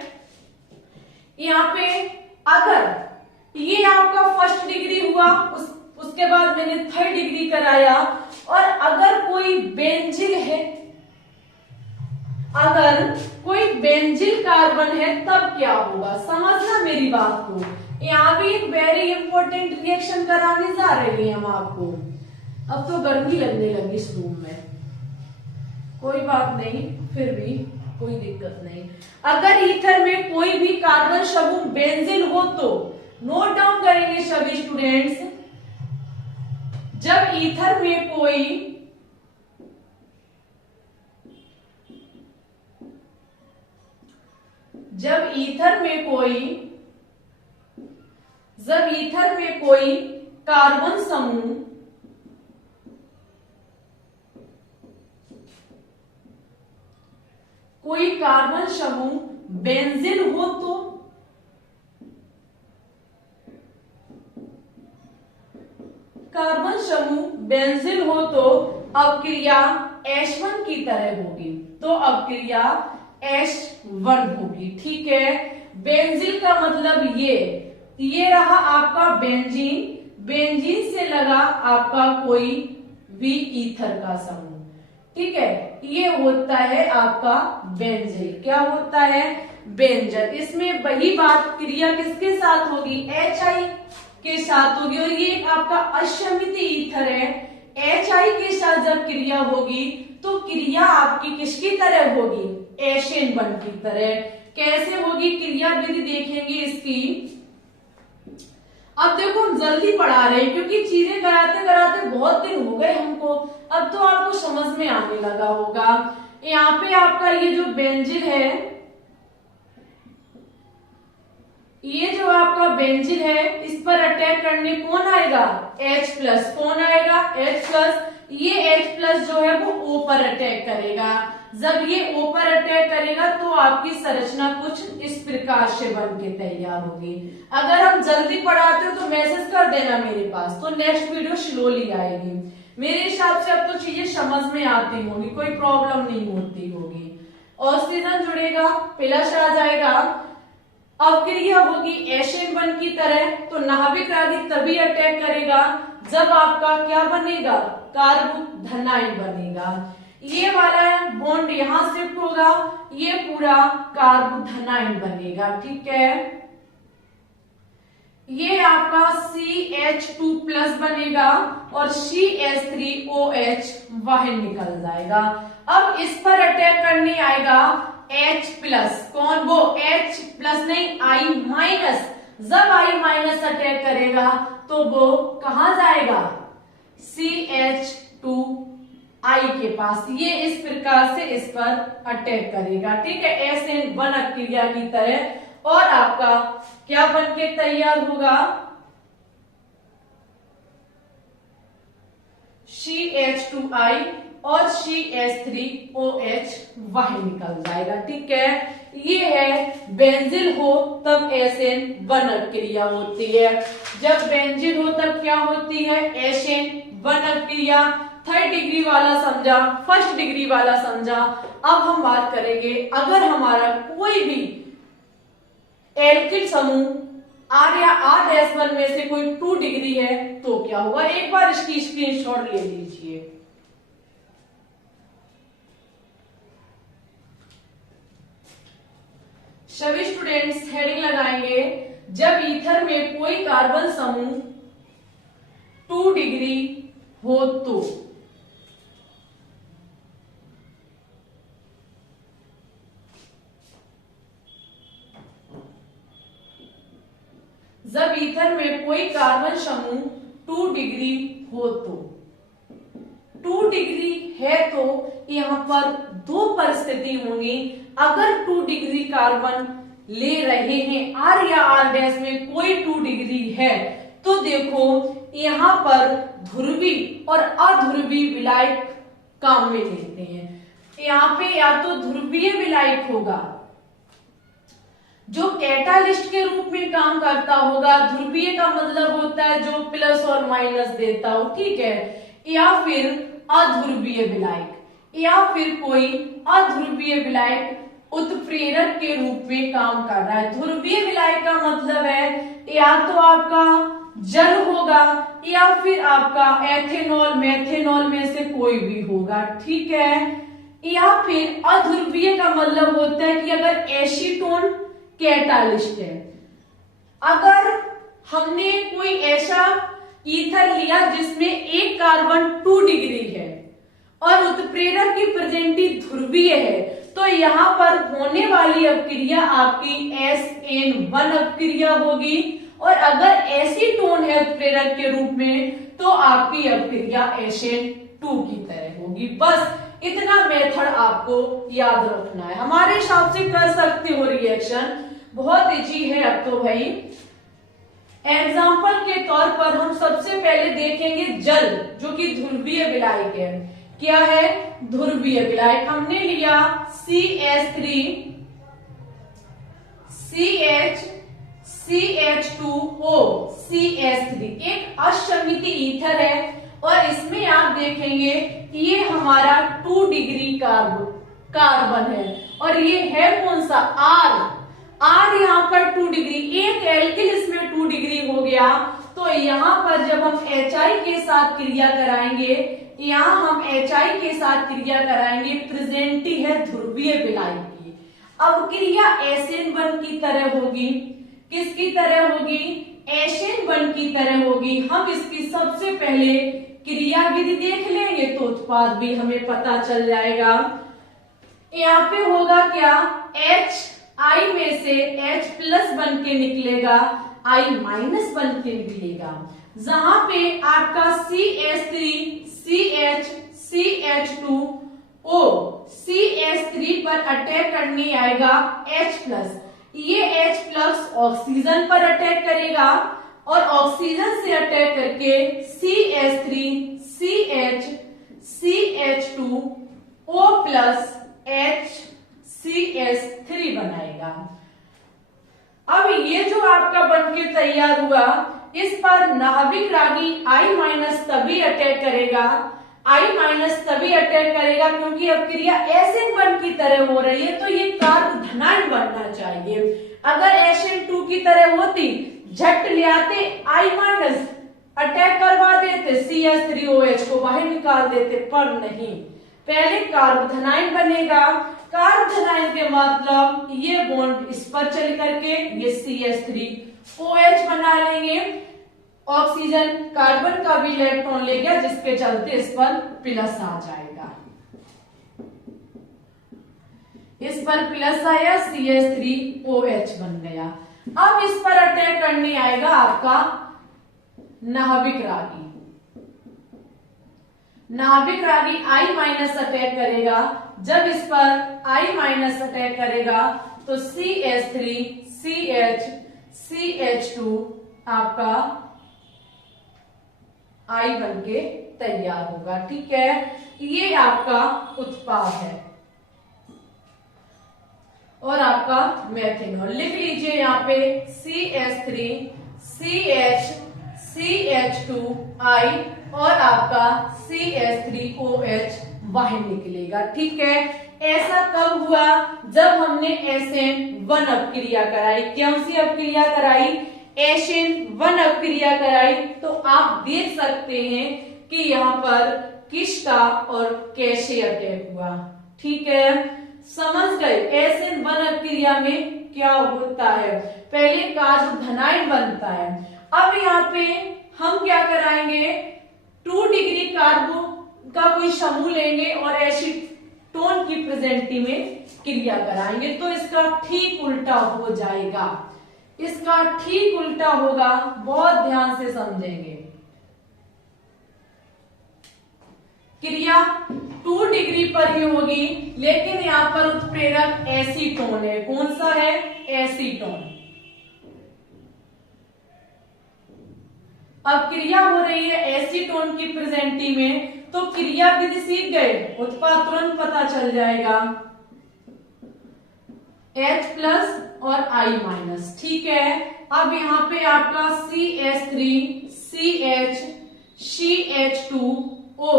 यहाँ पे अगर ये आपका फर्स्ट डिग्री हुआ, उसके बाद मैंने 3rd डिग्री कराया, और अगर कोई बेंजिल है, अगर कोई बेंजिल कार्बन है तब क्या होगा, समझना मेरी बात को। यहाँ भी एक वेरी इंपॉर्टेंट रिएक्शन कराने जा रहे हैं हम आपको। अब तो गर्मी लगने लगी इस रूम में, कोई बात नहीं, फिर भी कोई दिक्कत नहीं। अगर ईथर में कोई भी कार्बन समूह बेंजीन हो तो नोट डाउन करेंगे सभी स्टूडेंट्स, जब ईथर में कोई जब ईथर में कोई कार्बन समूह बेंजीन हो तो अभिक्रिया H1 की तरह होगी, तो अभिक्रिया H1 होगी। ठीक है, बेंजीन का मतलब ये रहा आपका बेंजीन, बेंजीन से लगा आपका कोई भी ईथर का समूह। ठीक है, ये होता है आपका बेंजीन। क्या होता है? बेंजन। इसमें वही बात क्रिया किसके साथ होगी? HI के साथ होगी, और ये आपका अशमित ईथर है। HI के साथ जब क्रिया होगी तो क्रिया आपकी किसकी तरह होगी? H1 की तरह। कैसे होगी क्रिया विधि देखेंगे इसकी। अब देखो हम जल्दी पढ़ा रहे हैं क्योंकि चीजें कराते कराते बहुत दिन हो गए हमको, अब तो आपको समझ में आने लगा होगा। यहाँ पे आपका ये जो बेंजीन है, ये जो आपका बेंजीन है, इस पर अटैक करने कौन आएगा? H+। कौन आएगा? H+। ये H+ जो है वो O पर अटैक करेगा। जब ये O पर अटैक करेगा तो आपकी संरचना कुछ इस प्रकार से बन के तैयार होगी। अगर हम जल्दी पढ़ाते हो तो मैसेज कर देना मेरे पास, तो नेक्स्ट वीडियो स्लोली आएगी। मेरे हिसाब से अब तो चीजें समझ में आती होंगी, कोई प्रॉब्लम नहीं होती होगी। ऑक्सीजन जुड़ेगा, प्लस आ जाएगा, अभिक्रिया होगी H1 की तरह, तो नाभिक रागी तभी अटैक करेगा जब आपका क्या बनेगा? कार्बोधनाइन बनेगा। ये वाला बॉन्ड यहां शिफ्ट होगा, ये पूरा कार्बोधनाइन बनेगा। ठीक है, ये आपका CH2+ बनेगा और CH3OH बाहर निकल जाएगा। अब इस पर अटैक करने आएगा H प्लस, कौन वो H प्लस नहीं I माइनस। जब I माइनस अटैक करेगा तो वो कहां जाएगा, CH2I के पास। ये इस प्रकार से इस पर अटैक करेगा, ठीक है, SN1 अक्रिया की तरह। और आपका क्या बनके तैयार होगा, CH2I और CH3OH वही निकल जाएगा, ठीक है। ये है बेंजिल हो तब SN1 अक्रिया होती है। जब बेंजिल हो तब क्या होती है, SN1 अक्रिया। 3rd डिग्री वाला समझा, 1st डिग्री वाला समझा। अब हम बात करेंगे अगर हमारा कोई भी एल्किल समूह R या R-1 में से कोई 2 डिग्री है तो क्या होगा, एक बार इसकी स्क्रीनशॉट ले लीजिए। सभी स्टूडेंट्स हेडिंग लगाएंगे, जब ईथर में कोई कार्बन समूह 2 डिग्री हो तो। जब ईथर में कोई कार्बन समूह 2 डिग्री हो तो, 2 डिग्री है तो यहां पर 2 परिस्थिति होंगी। अगर 2 डिग्री कार्बन ले रहे हैं R या R' में कोई 2 डिग्री है तो देखो यहां पर ध्रुवीय और अध्रुवीय विलायक काम में लेते हैं। यहाँ पे या तो ध्रुवीय विलायक होगा जो कैटालिस्ट के रूप में काम करता होगा, ध्रुवीय का मतलब होता है जो प्लस और माइनस देता हो, ठीक है, या फिर अध्रुवीय विलायक, या फिर कोई अध्रुवीय विलायक उत्प्रेरक के रूप में काम कर रहा है। ध्रुवीय विलायक का मतलब है या तो आपका जल होगा या फिर आपका एथेनॉल मेथेनॉल में से कोई भी होगा, ठीक है। या फिर अध्रुवीय का मतलब होता है कि अगर एसीटोन कैटालिस्ट है, अगर हमने कोई ऐसा ईथर लिया जिसमें एक कार्बन 2 डिग्री है और उत्प्रेरक की प्रेजेंटी ध्रुवीय है तो यहां पर होने वाली अपक्रिया आपकी SN1 अपक्रिया होगी। और अगर एसीटोन है उत्प्रेरक के रूप में तो आपकी अपक्रिया SN2 की तरह होगी। बस इतना मेथड आपको याद रखना है, हमारे हिसाब से कर सकते हो रिएक्शन, बहुत इजी है। अब तो भाई एग्जाम्पल के तौर पर हम सबसे पहले देखेंगे जल, जो कि ध्रुवीय विलायक है। क्या है, ध्रुवीय विलायक। हमने लिया CH3 CH2O CH3, एक अशमित ईथर है और इसमें आप देखेंगे ये हमारा 2 डिग्री कार्बन है और ये है कौन सा, R यहाँ पर 2 डिग्री, एक एल्किल इसमें 2 डिग्री हो गया। तो यहाँ पर जब हम HI के साथ क्रिया कराएंगे, यहाँ हम HI के साथ क्रिया कराएंगे, प्रेजेंटी है ध्रुवीय विलायक की। अब क्रिया SN1 की तरह होगी, किसकी तरह होगी, SN1 की तरह होगी। हम इसकी सबसे पहले क्रिया विधि देख लेंगे तो उत्पाद भी हमें पता चल जाएगा। यहाँ पे होगा क्या, HI में से H प्लस बन के निकलेगा, I माइनस बन के निकलेगा। जहां पे आपका CH3 CH CH2O CH3 पर अटैक करने आएगा H प्लस, ये H प्लस ऑक्सीजन पर अटैक करेगा और ऑक्सीजन से अटैक करके CH3 CH CH2O plus H CH3 बनाएगा। अब ये जो आपका बनके तैयार हुआ, इस पर नाभिक रागी I माइनस तभी अटैक करेगा, I माइनस तभी अटैक करेगा क्योंकि अब क्रिया SN1 की तरह हो रही है तो ये कार्ब धनायन बनना चाहिए। अगर SN2 की तरह होती, झट ले आते I माइनस अटैक करवा देते, CH3OH को बाहर निकाल देते, पर नहीं, पहले कार्ब धनायन बनेगा। कार्ब धनायन के मतलब ये बॉन्ड इस पर चल करके ये CH3OH बना लेंगे, ऑक्सीजन कार्बन का भी इलेक्ट्रॉन ले गया जिसके चलते इस पर प्लस आ जाएगा। इस पर प्लस आया, CH3OH बन गया। अब इस पर अटैक करने आएगा आपका नाभिक रागी। नाभिक रागी I माइनस अटैक करेगा। जब इस पर I माइनस अटैक करेगा तो CH3 CH CH2 आपका I बनके तैयार होगा। ठीक है, ये आपका उत्पाद है और आपका मेथेनॉल। लिख लीजिए यहाँ पे CH3 CH CH2I और आपका CH3OH बाहर निकलेगा। ठीक है, ऐसा कब हुआ? जब हमने SN1 अपक्रिया कराई। कौन सी अपक्रिया कराई? SN1 अपक्रिया कराई। तो आप देख सकते हैं कि यहाँ पर किसका और कैसे अटैक हुआ। ठीक है, समझ गए SN1 अपक्रिया में क्या होता है? पहले कार्बन धनायन बनता है। अब यहाँ पे हम क्या कराएंगे? 2 डिग्री कार्बो का कोई समूह लेंगे और एसीटोन की प्रेजेंटी में क्रिया कराएंगे तो इसका ठीक उल्टा हो जाएगा। इसका ठीक उल्टा होगा, बहुत ध्यान से समझेंगे। क्रिया 2 डिग्री पर ही होगी, लेकिन यहाँ पर उत्प्रेरक एसीटोन है। कौन सा है? एसीटोन। अब क्रिया हो रही है एसीटोन की प्रेजेंटी में, तो क्रिया विधि सीख गए, उत्पाद तुरंत पता चल जाएगा। H प्लस और I माइनस। ठीक है, अब यहाँ पे आपका CH3 CH CH2O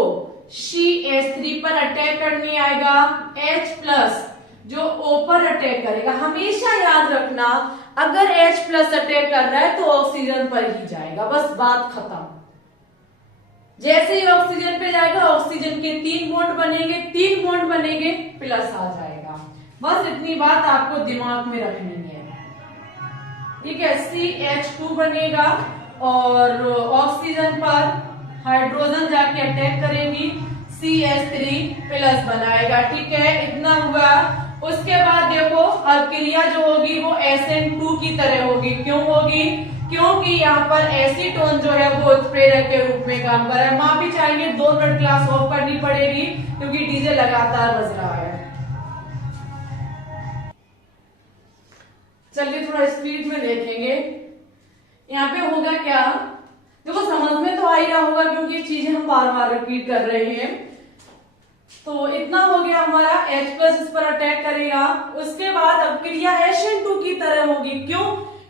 CH3 पर अटैक करने आएगा। H प्लस जो O पर अटैक करेगा। हमेशा याद रखना, अगर H प्लस अटैक कर रहा है तो ऑक्सीजन पर ही जाएगा, बस बात खत्म। जैसे ही ऑक्सीजन पे जाएगा, ऑक्सीजन के 3 बॉन्ड बनेंगे, 3 बॉन्ड बनेंगे, प्लस आ जाएगा। बस इतनी बात आपको दिमाग में रखनी है। ठीक है, CH2 बनेगा और ऑक्सीजन पर हाइड्रोजन जाके अटैक करेगी, CH3 प्लस बनाएगा। ठीक है, इतना हुआ। उसके बाद देखो, अब क्रिया जो होगी वो SN2 की तरह होगी। क्यों होगी? क्योंकि यहाँ पर एसीटोन जो है वो उत्प्रेरक के रूप में काम कर रहा है। माफी चाहेंगे, 2 मिनट क्लास ऑफ करनी पड़ेगी क्योंकि डीजे लगातार बज रहा है। चलिए थोड़ा स्पीड में देखेंगे। यहाँ पे होगा क्या? देखो, समझ में तो आ ही रहा होगा क्योंकि चीजें हम बार बार रिपीट कर रहे हैं। तो इतना हो गया हमारा। H प्लस इस पर अटैक करेगा। उसके बाद अब क्रिया SN2 की तरह होगी। क्यों?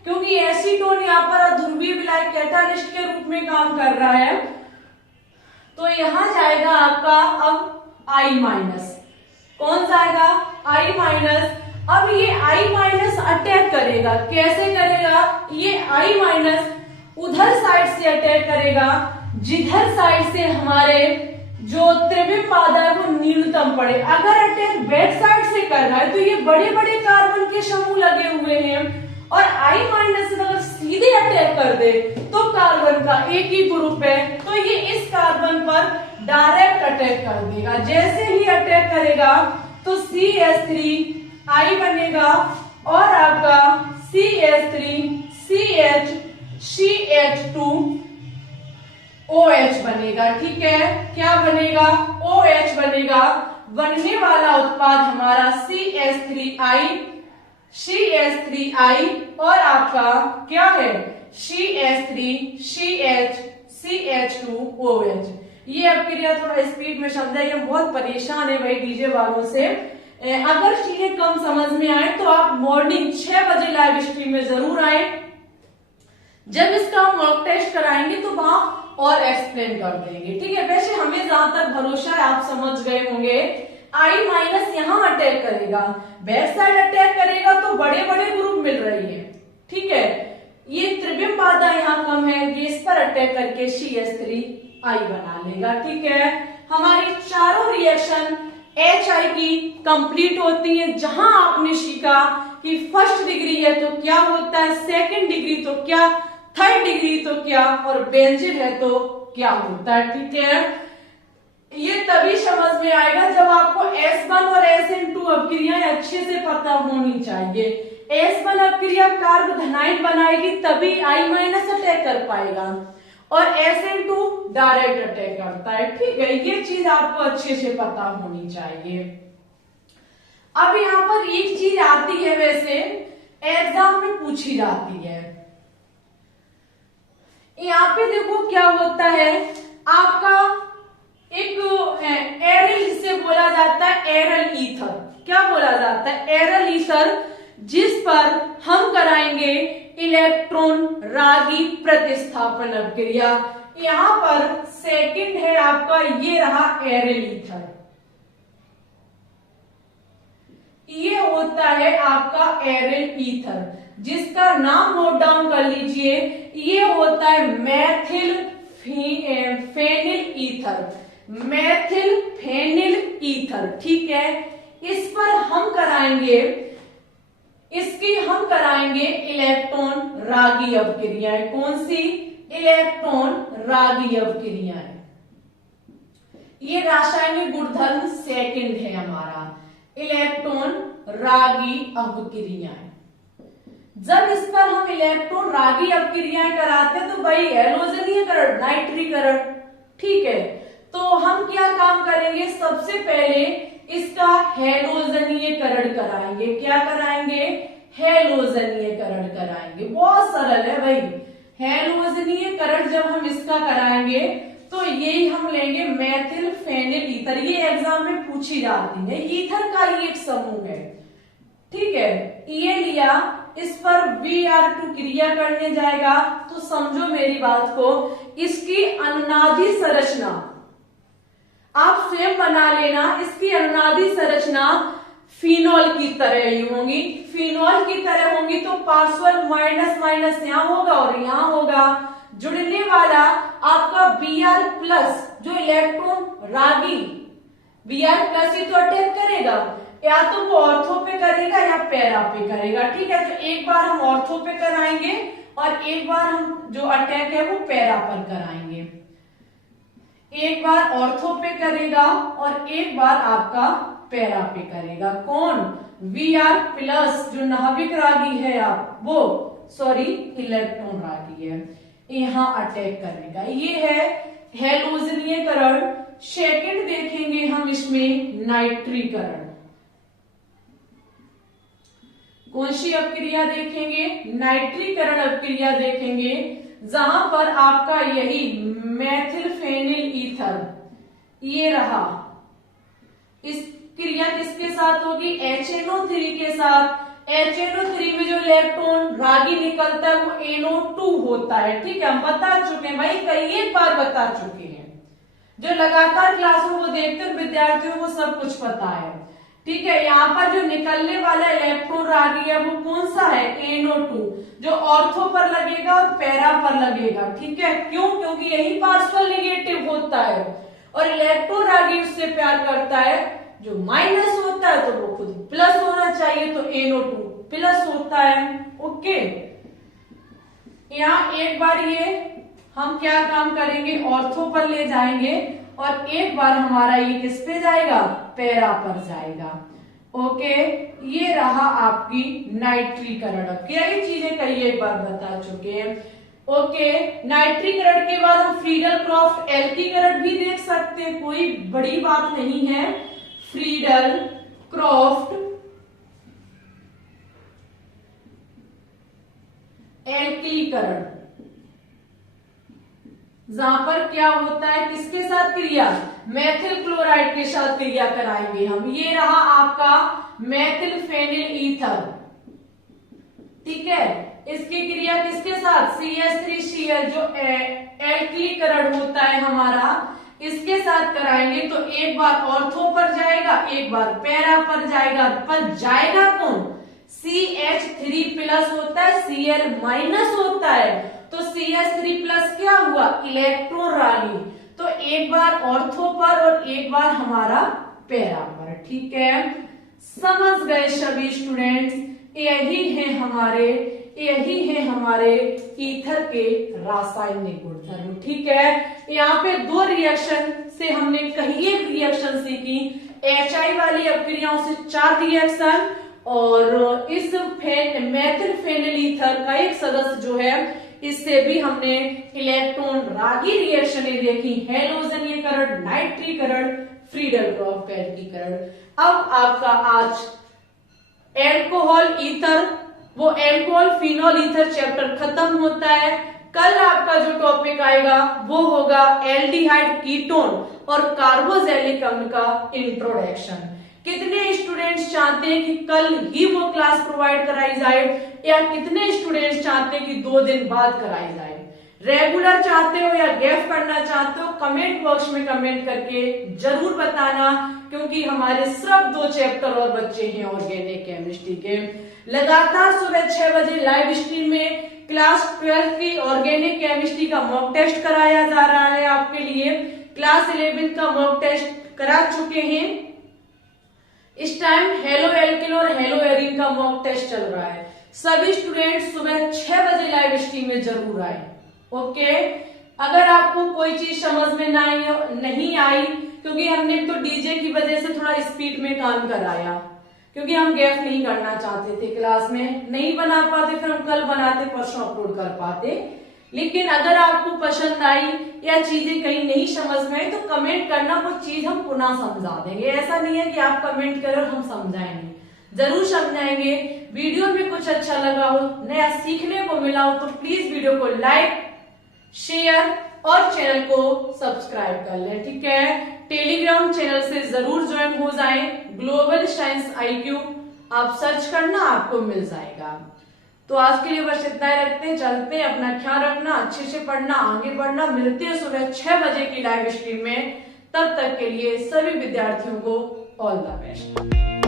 क्योंकि एसीटोन यहाँ पर अध्रुवीय विलायक कैटालिस्ट के रूप में काम कर रहा है। तो यहां जाएगा आपका अब I माइनस। कौन जाएगा? I minus. अब ये I माइनस अटैक करेगा। कैसे करेगा? ये I माइनस उधर साइड से अटैक करेगा जिधर साइड से हमारे जो त्रिविम बाधा है वो न्यूनतम पड़े। अगर अटैक बैक साइड से कर रहा है तो ये बड़े बड़े कार्बन के समूह लगे हुए हैं, और I माइनस अगर सीधे अटैक कर दे तो कार्बन का एक ही ग्रुप है, तो ये इस कार्बन पर डायरेक्ट अटैक कर देगा। जैसे ही अटैक करेगा तो CH3I बनेगा और आपका CH3 CH CH2OH बनेगा। ठीक है, क्या बनेगा? OH बनेगा। बनने वाला उत्पाद हमारा CH3I और आपका क्या है? CH2OH। ये अब क्रिया थोड़ा स्पीड में समझाइए, हम बहुत परेशान है भाई डीजे वालों से। अगर चीजें कम समझ में आए तो आप मॉर्निंग 6 बजे लाइव स्ट्रीम में जरूर आए। जब इसका हम मॉक टेस्ट कराएंगे तो वहां और एक्सप्लेन कर देंगे। ठीक है, वैसे हमें जहां तक भरोसा है आप समझ गए होंगे। I माइनस यहां अटैक करेगा, बैक साइड अटैक करेगा तो बड़े बड़े ग्रुप मिल रही है। ठीक है, ये त्रिविम बाधा यहाँ कम है, ये इस पर अटैक करके CH3I बना लेगा। ठीक है, हमारी चारों रिएक्शन HI की कंप्लीट होती है। जहां आपने सीखा कि फर्स्ट डिग्री है तो क्या होता है, सेकंड डिग्री तो क्या, थर्ड डिग्री तो क्या, और बेंजीन है तो क्या होता है। ठीक है, ये तभी समझ में आएगा जब आपको S1 और SN2 अपक्रियाएं अच्छी अच्छे से पता होनी चाहिए। S1 अपक्रिया कार्ब धनायन बनाएगी तभी I- अटैक कर पाएगा, और SN2 डायरेक्ट अटैक करता है। ठीक है, ये चीज आपको अच्छे से पता होनी चाहिए। अब यहाँ पर एक चीज आती है, वैसे एग्जाम में पूछी जाती है। यहाँ पे देखो क्या होता है, आपका एक एरल, जिसे बोला जाता है एरल ईथर। क्या बोला जाता है? एरल ईथर, जिस पर हम कराएंगे इलेक्ट्रॉन रागी प्रतिस्थापन अपक्रिया। यहां पर सेकंड है आपका, ये रहा एरल ईथर। ये होता है आपका एरल ईथर, जिसका नाम नोट डाउन कर लीजिए। ये होता है methyl phenyl ether, methyl phenyl ether. ठीक है, इस पर हम कराएंगे, इसकी हम कराएंगे इलेक्ट्रॉन रागी अपक्रियाएं। कौन सी? इलेक्ट्रॉन रागी अपक्रियाएं। ये रासायनिक गुणधर्म सेकंड है हमारा, इलेक्ट्रॉन रागी अपक्रियाएं। जब इस पर हम इलेक्ट्रॉन रागी अपक्रियाएं कराते हैं तो भाई हैलोजनीयकरण, नाइट्रीकरण। ठीक है, तो हम क्या काम करेंगे? सबसे पहले इसका हैलोजनीयकरण कराएंगे। क्या कराएंगे? हैलोजनीयकरण कराएंगे। बहुत सरल है भाई। हैलोजनीयकरण जब हम इसका कराएंगे तो यही हम लेंगे मैथिल फेनिल ईथर। ये एग्जाम में पूछी जाती है, ईथर का ये एक समूह है। ठीक है, ये लिया, इस पर Br2 क्रिया करने जाएगा तो समझो मेरी बात को, इसकी अनुनादी संरचना आप स्वयं बना लेना। इसकी अनुनादी संरचना फिनॉल की तरह ही होंगी। फिनॉल की तरह होंगी तो पार्शियल माइनस माइनस यहां होगा और यहां होगा। जुड़ने वाला आपका Br+ जो इलेक्ट्रॉन रागी, Br+ ही तो अटैक करेगा, या तो वो ऑर्थो पे करेगा या पैरा पे करेगा। ठीक है, तो एक बार हम ऑर्थो पे कराएंगे और एक बार हम जो अटैक है वो पैरा पर कराएंगे। एक बार ऑर्थो पे करेगा और एक बार आपका पैरा पे करेगा। कौन? Br+ जो नाभिक रागी है आप वो, सॉरी इलेक्ट्रॉन रागी है, यहां अटैक करने का। ये है हैलोजनीयकरण। सेकंड देखेंगे हम इसमें नाइट्रीकरण। कौन सी अपक्रिया देखेंगे? नाइट्रीकरण अपक्रिया देखेंगे, जहां पर आपका यही मैथिल फेनिल ईथर ये रहा। इस क्रिया किसके साथ होगी? HNO3 के साथ। HNO3 में जो इलेक्ट्रॉन रागी निकलता है वो NO2 होता है। ठीक है, हम बता चुके हैं भाई, कई एक बार बता चुके हैं। जो लगातार क्लासों को देखते हैं विद्यार्थियों को सब कुछ पता है। ठीक है, यहाँ पर जो निकलने वाला इलेक्ट्रॉन रागी है वो कौन सा है? NO2, जो ऑर्थो पर लगेगा और पैरा पर लगेगा। ठीक है, क्यों? क्योंकि यही पार्शियल नेगेटिव होता है और इलेक्ट्रॉन रागी उससे प्यार करता है। जो माइनस होता है तो वो खुद प्लस होना चाहिए, तो NO2+ होता है। ओके, यहाँ एक बार ये हम क्या काम करेंगे? ऑर्थो पर ले जाएंगे और एक बार हमारा ये किस पे जाएगा? पैरा पर जाएगा। ओके, ये रहा आपकी नाइट्रीकरण। क्या ये चीजें कई एक बार बता चुके हैं। ओके, नाइट्रीकरण के बाद हम फ्रीडल क्रॉफ्ट एल्कीकरण भी देख सकते हैं, कोई बड़ी बात नहीं है। फ्रीडल क्रॉफ्ट एल्कीकरण, जहां पर क्या होता है? किसके साथ क्रिया? मैथिल क्लोराइड के साथ क्रिया कराएंगे हम। ये रहा आपका मैथिल फेनिल ईथर। ठीक है, इसकी क्रिया किसके साथ? CH3Cl जो एल्कीकरण होता है हमारा, इसके साथ कराएंगे तो एक बार ऑर्थो पर जाएगा, एक बार पैरा पर जाएगा। पर जाएगा कौन? CH3+ होता है, Cl- होता है, तो CH3+ क्या हुआ? इलेक्ट्रॉन रागी। तो एक बार ऑर्थो पर और एक बार हमारा पैरा पर। ठीक है, समझ गए सभी स्टूडेंट्स? यही है हमारे ईथर के रासायनिक गुणधर्म। ठीक है, यहाँ पे दो रिएक्शन से हमने कहीं एक रिएक्शन सीखी, HI वाली अपक्रियाओं से 4 रिएक्शन और इस मेथिल फेनिल ईथर का एक सदस्य जो है इससे भी हमने इलेक्ट्रॉन रागी रिएक्शनें देखी, हैलोजनीयकरण, नाइट्रीकरण, फ्रीडल-क्रॉफ कैल्कीकरण। अब आपका आज एल्कोहल ईथर वो एल्कोहल फिनोल ईथर चैप्टर खत्म होता है। कल आपका जो टॉपिक आएगा वो होगा एल्डिहाइड कीटोन और कार्बोजेलिक अम्ल का इंट्रोडक्शन। कितने स्टूडेंट्स चाहते हैं कि कल ही वो क्लास प्रोवाइड कराई जाए या कितने स्टूडेंट्स चाहते हैं कि 2 दिन बाद कराई जाए? रेगुलर चाहते हो या गैप करना चाहते हो? कमेंट बॉक्स में कमेंट करके जरूर बताना, क्योंकि हमारे सिर्फ 2 चैप्टर और बच्चे हैं ऑर्गेनिक केमिस्ट्री के। लगातार सुबह 6 बजे लाइव स्ट्रीम में क्लास 12 की ऑर्गेनिक केमिस्ट्री का मॉक टेस्ट कराया जा रहा है आपके लिए। क्लास 11 का मॉक टेस्ट करा चुके हैं। इस टाइम हेलो एल्किल और हेलो एरीन का मॉक टेस्ट चल रहा है। सभी स्टूडेंट सुबह 6 बजे लाइव स्ट्रीम में जरूर आए। ओके, अगर आपको कोई चीज समझ में नहीं आई, क्योंकि हमने तो डीजे की वजह से थोड़ा स्पीड में काम कराया, क्योंकि हम गैप नहीं करना चाहते थे, क्लास में नहीं बना पाते, फिर हम कल बनाते, परसों अपलोड कर पाते। लेकिन अगर आपको पसंद आई या चीजें कहीं नहीं समझ में आई तो कमेंट करना, वो चीज हम पुनः समझा देंगे। ऐसा नहीं है कि आप कमेंट करो और हम समझाएंगे, जरूर समझाएंगे। वीडियो में कुछ अच्छा लगा हो, नया सीखने को मिला हो तो प्लीज वीडियो को लाइक, शेयर और चैनल को सब्सक्राइब कर लें, ठीक है। टेलीग्राम चैनल से जरूर ज्वाइन हो जाएं, ग्लोबल साइंस IQ आप सर्च करना, आपको मिल जाएगा। तो आज के लिए बस इतना ही रखते हैं, चलते हैं, अपना ख्याल रखना, अच्छे से पढ़ना, आगे बढ़ना। मिलते हैं सुबह 6 बजे की लाइव स्ट्रीम में। तब तक के लिए सभी विद्यार्थियों को ऑल द बेस्ट।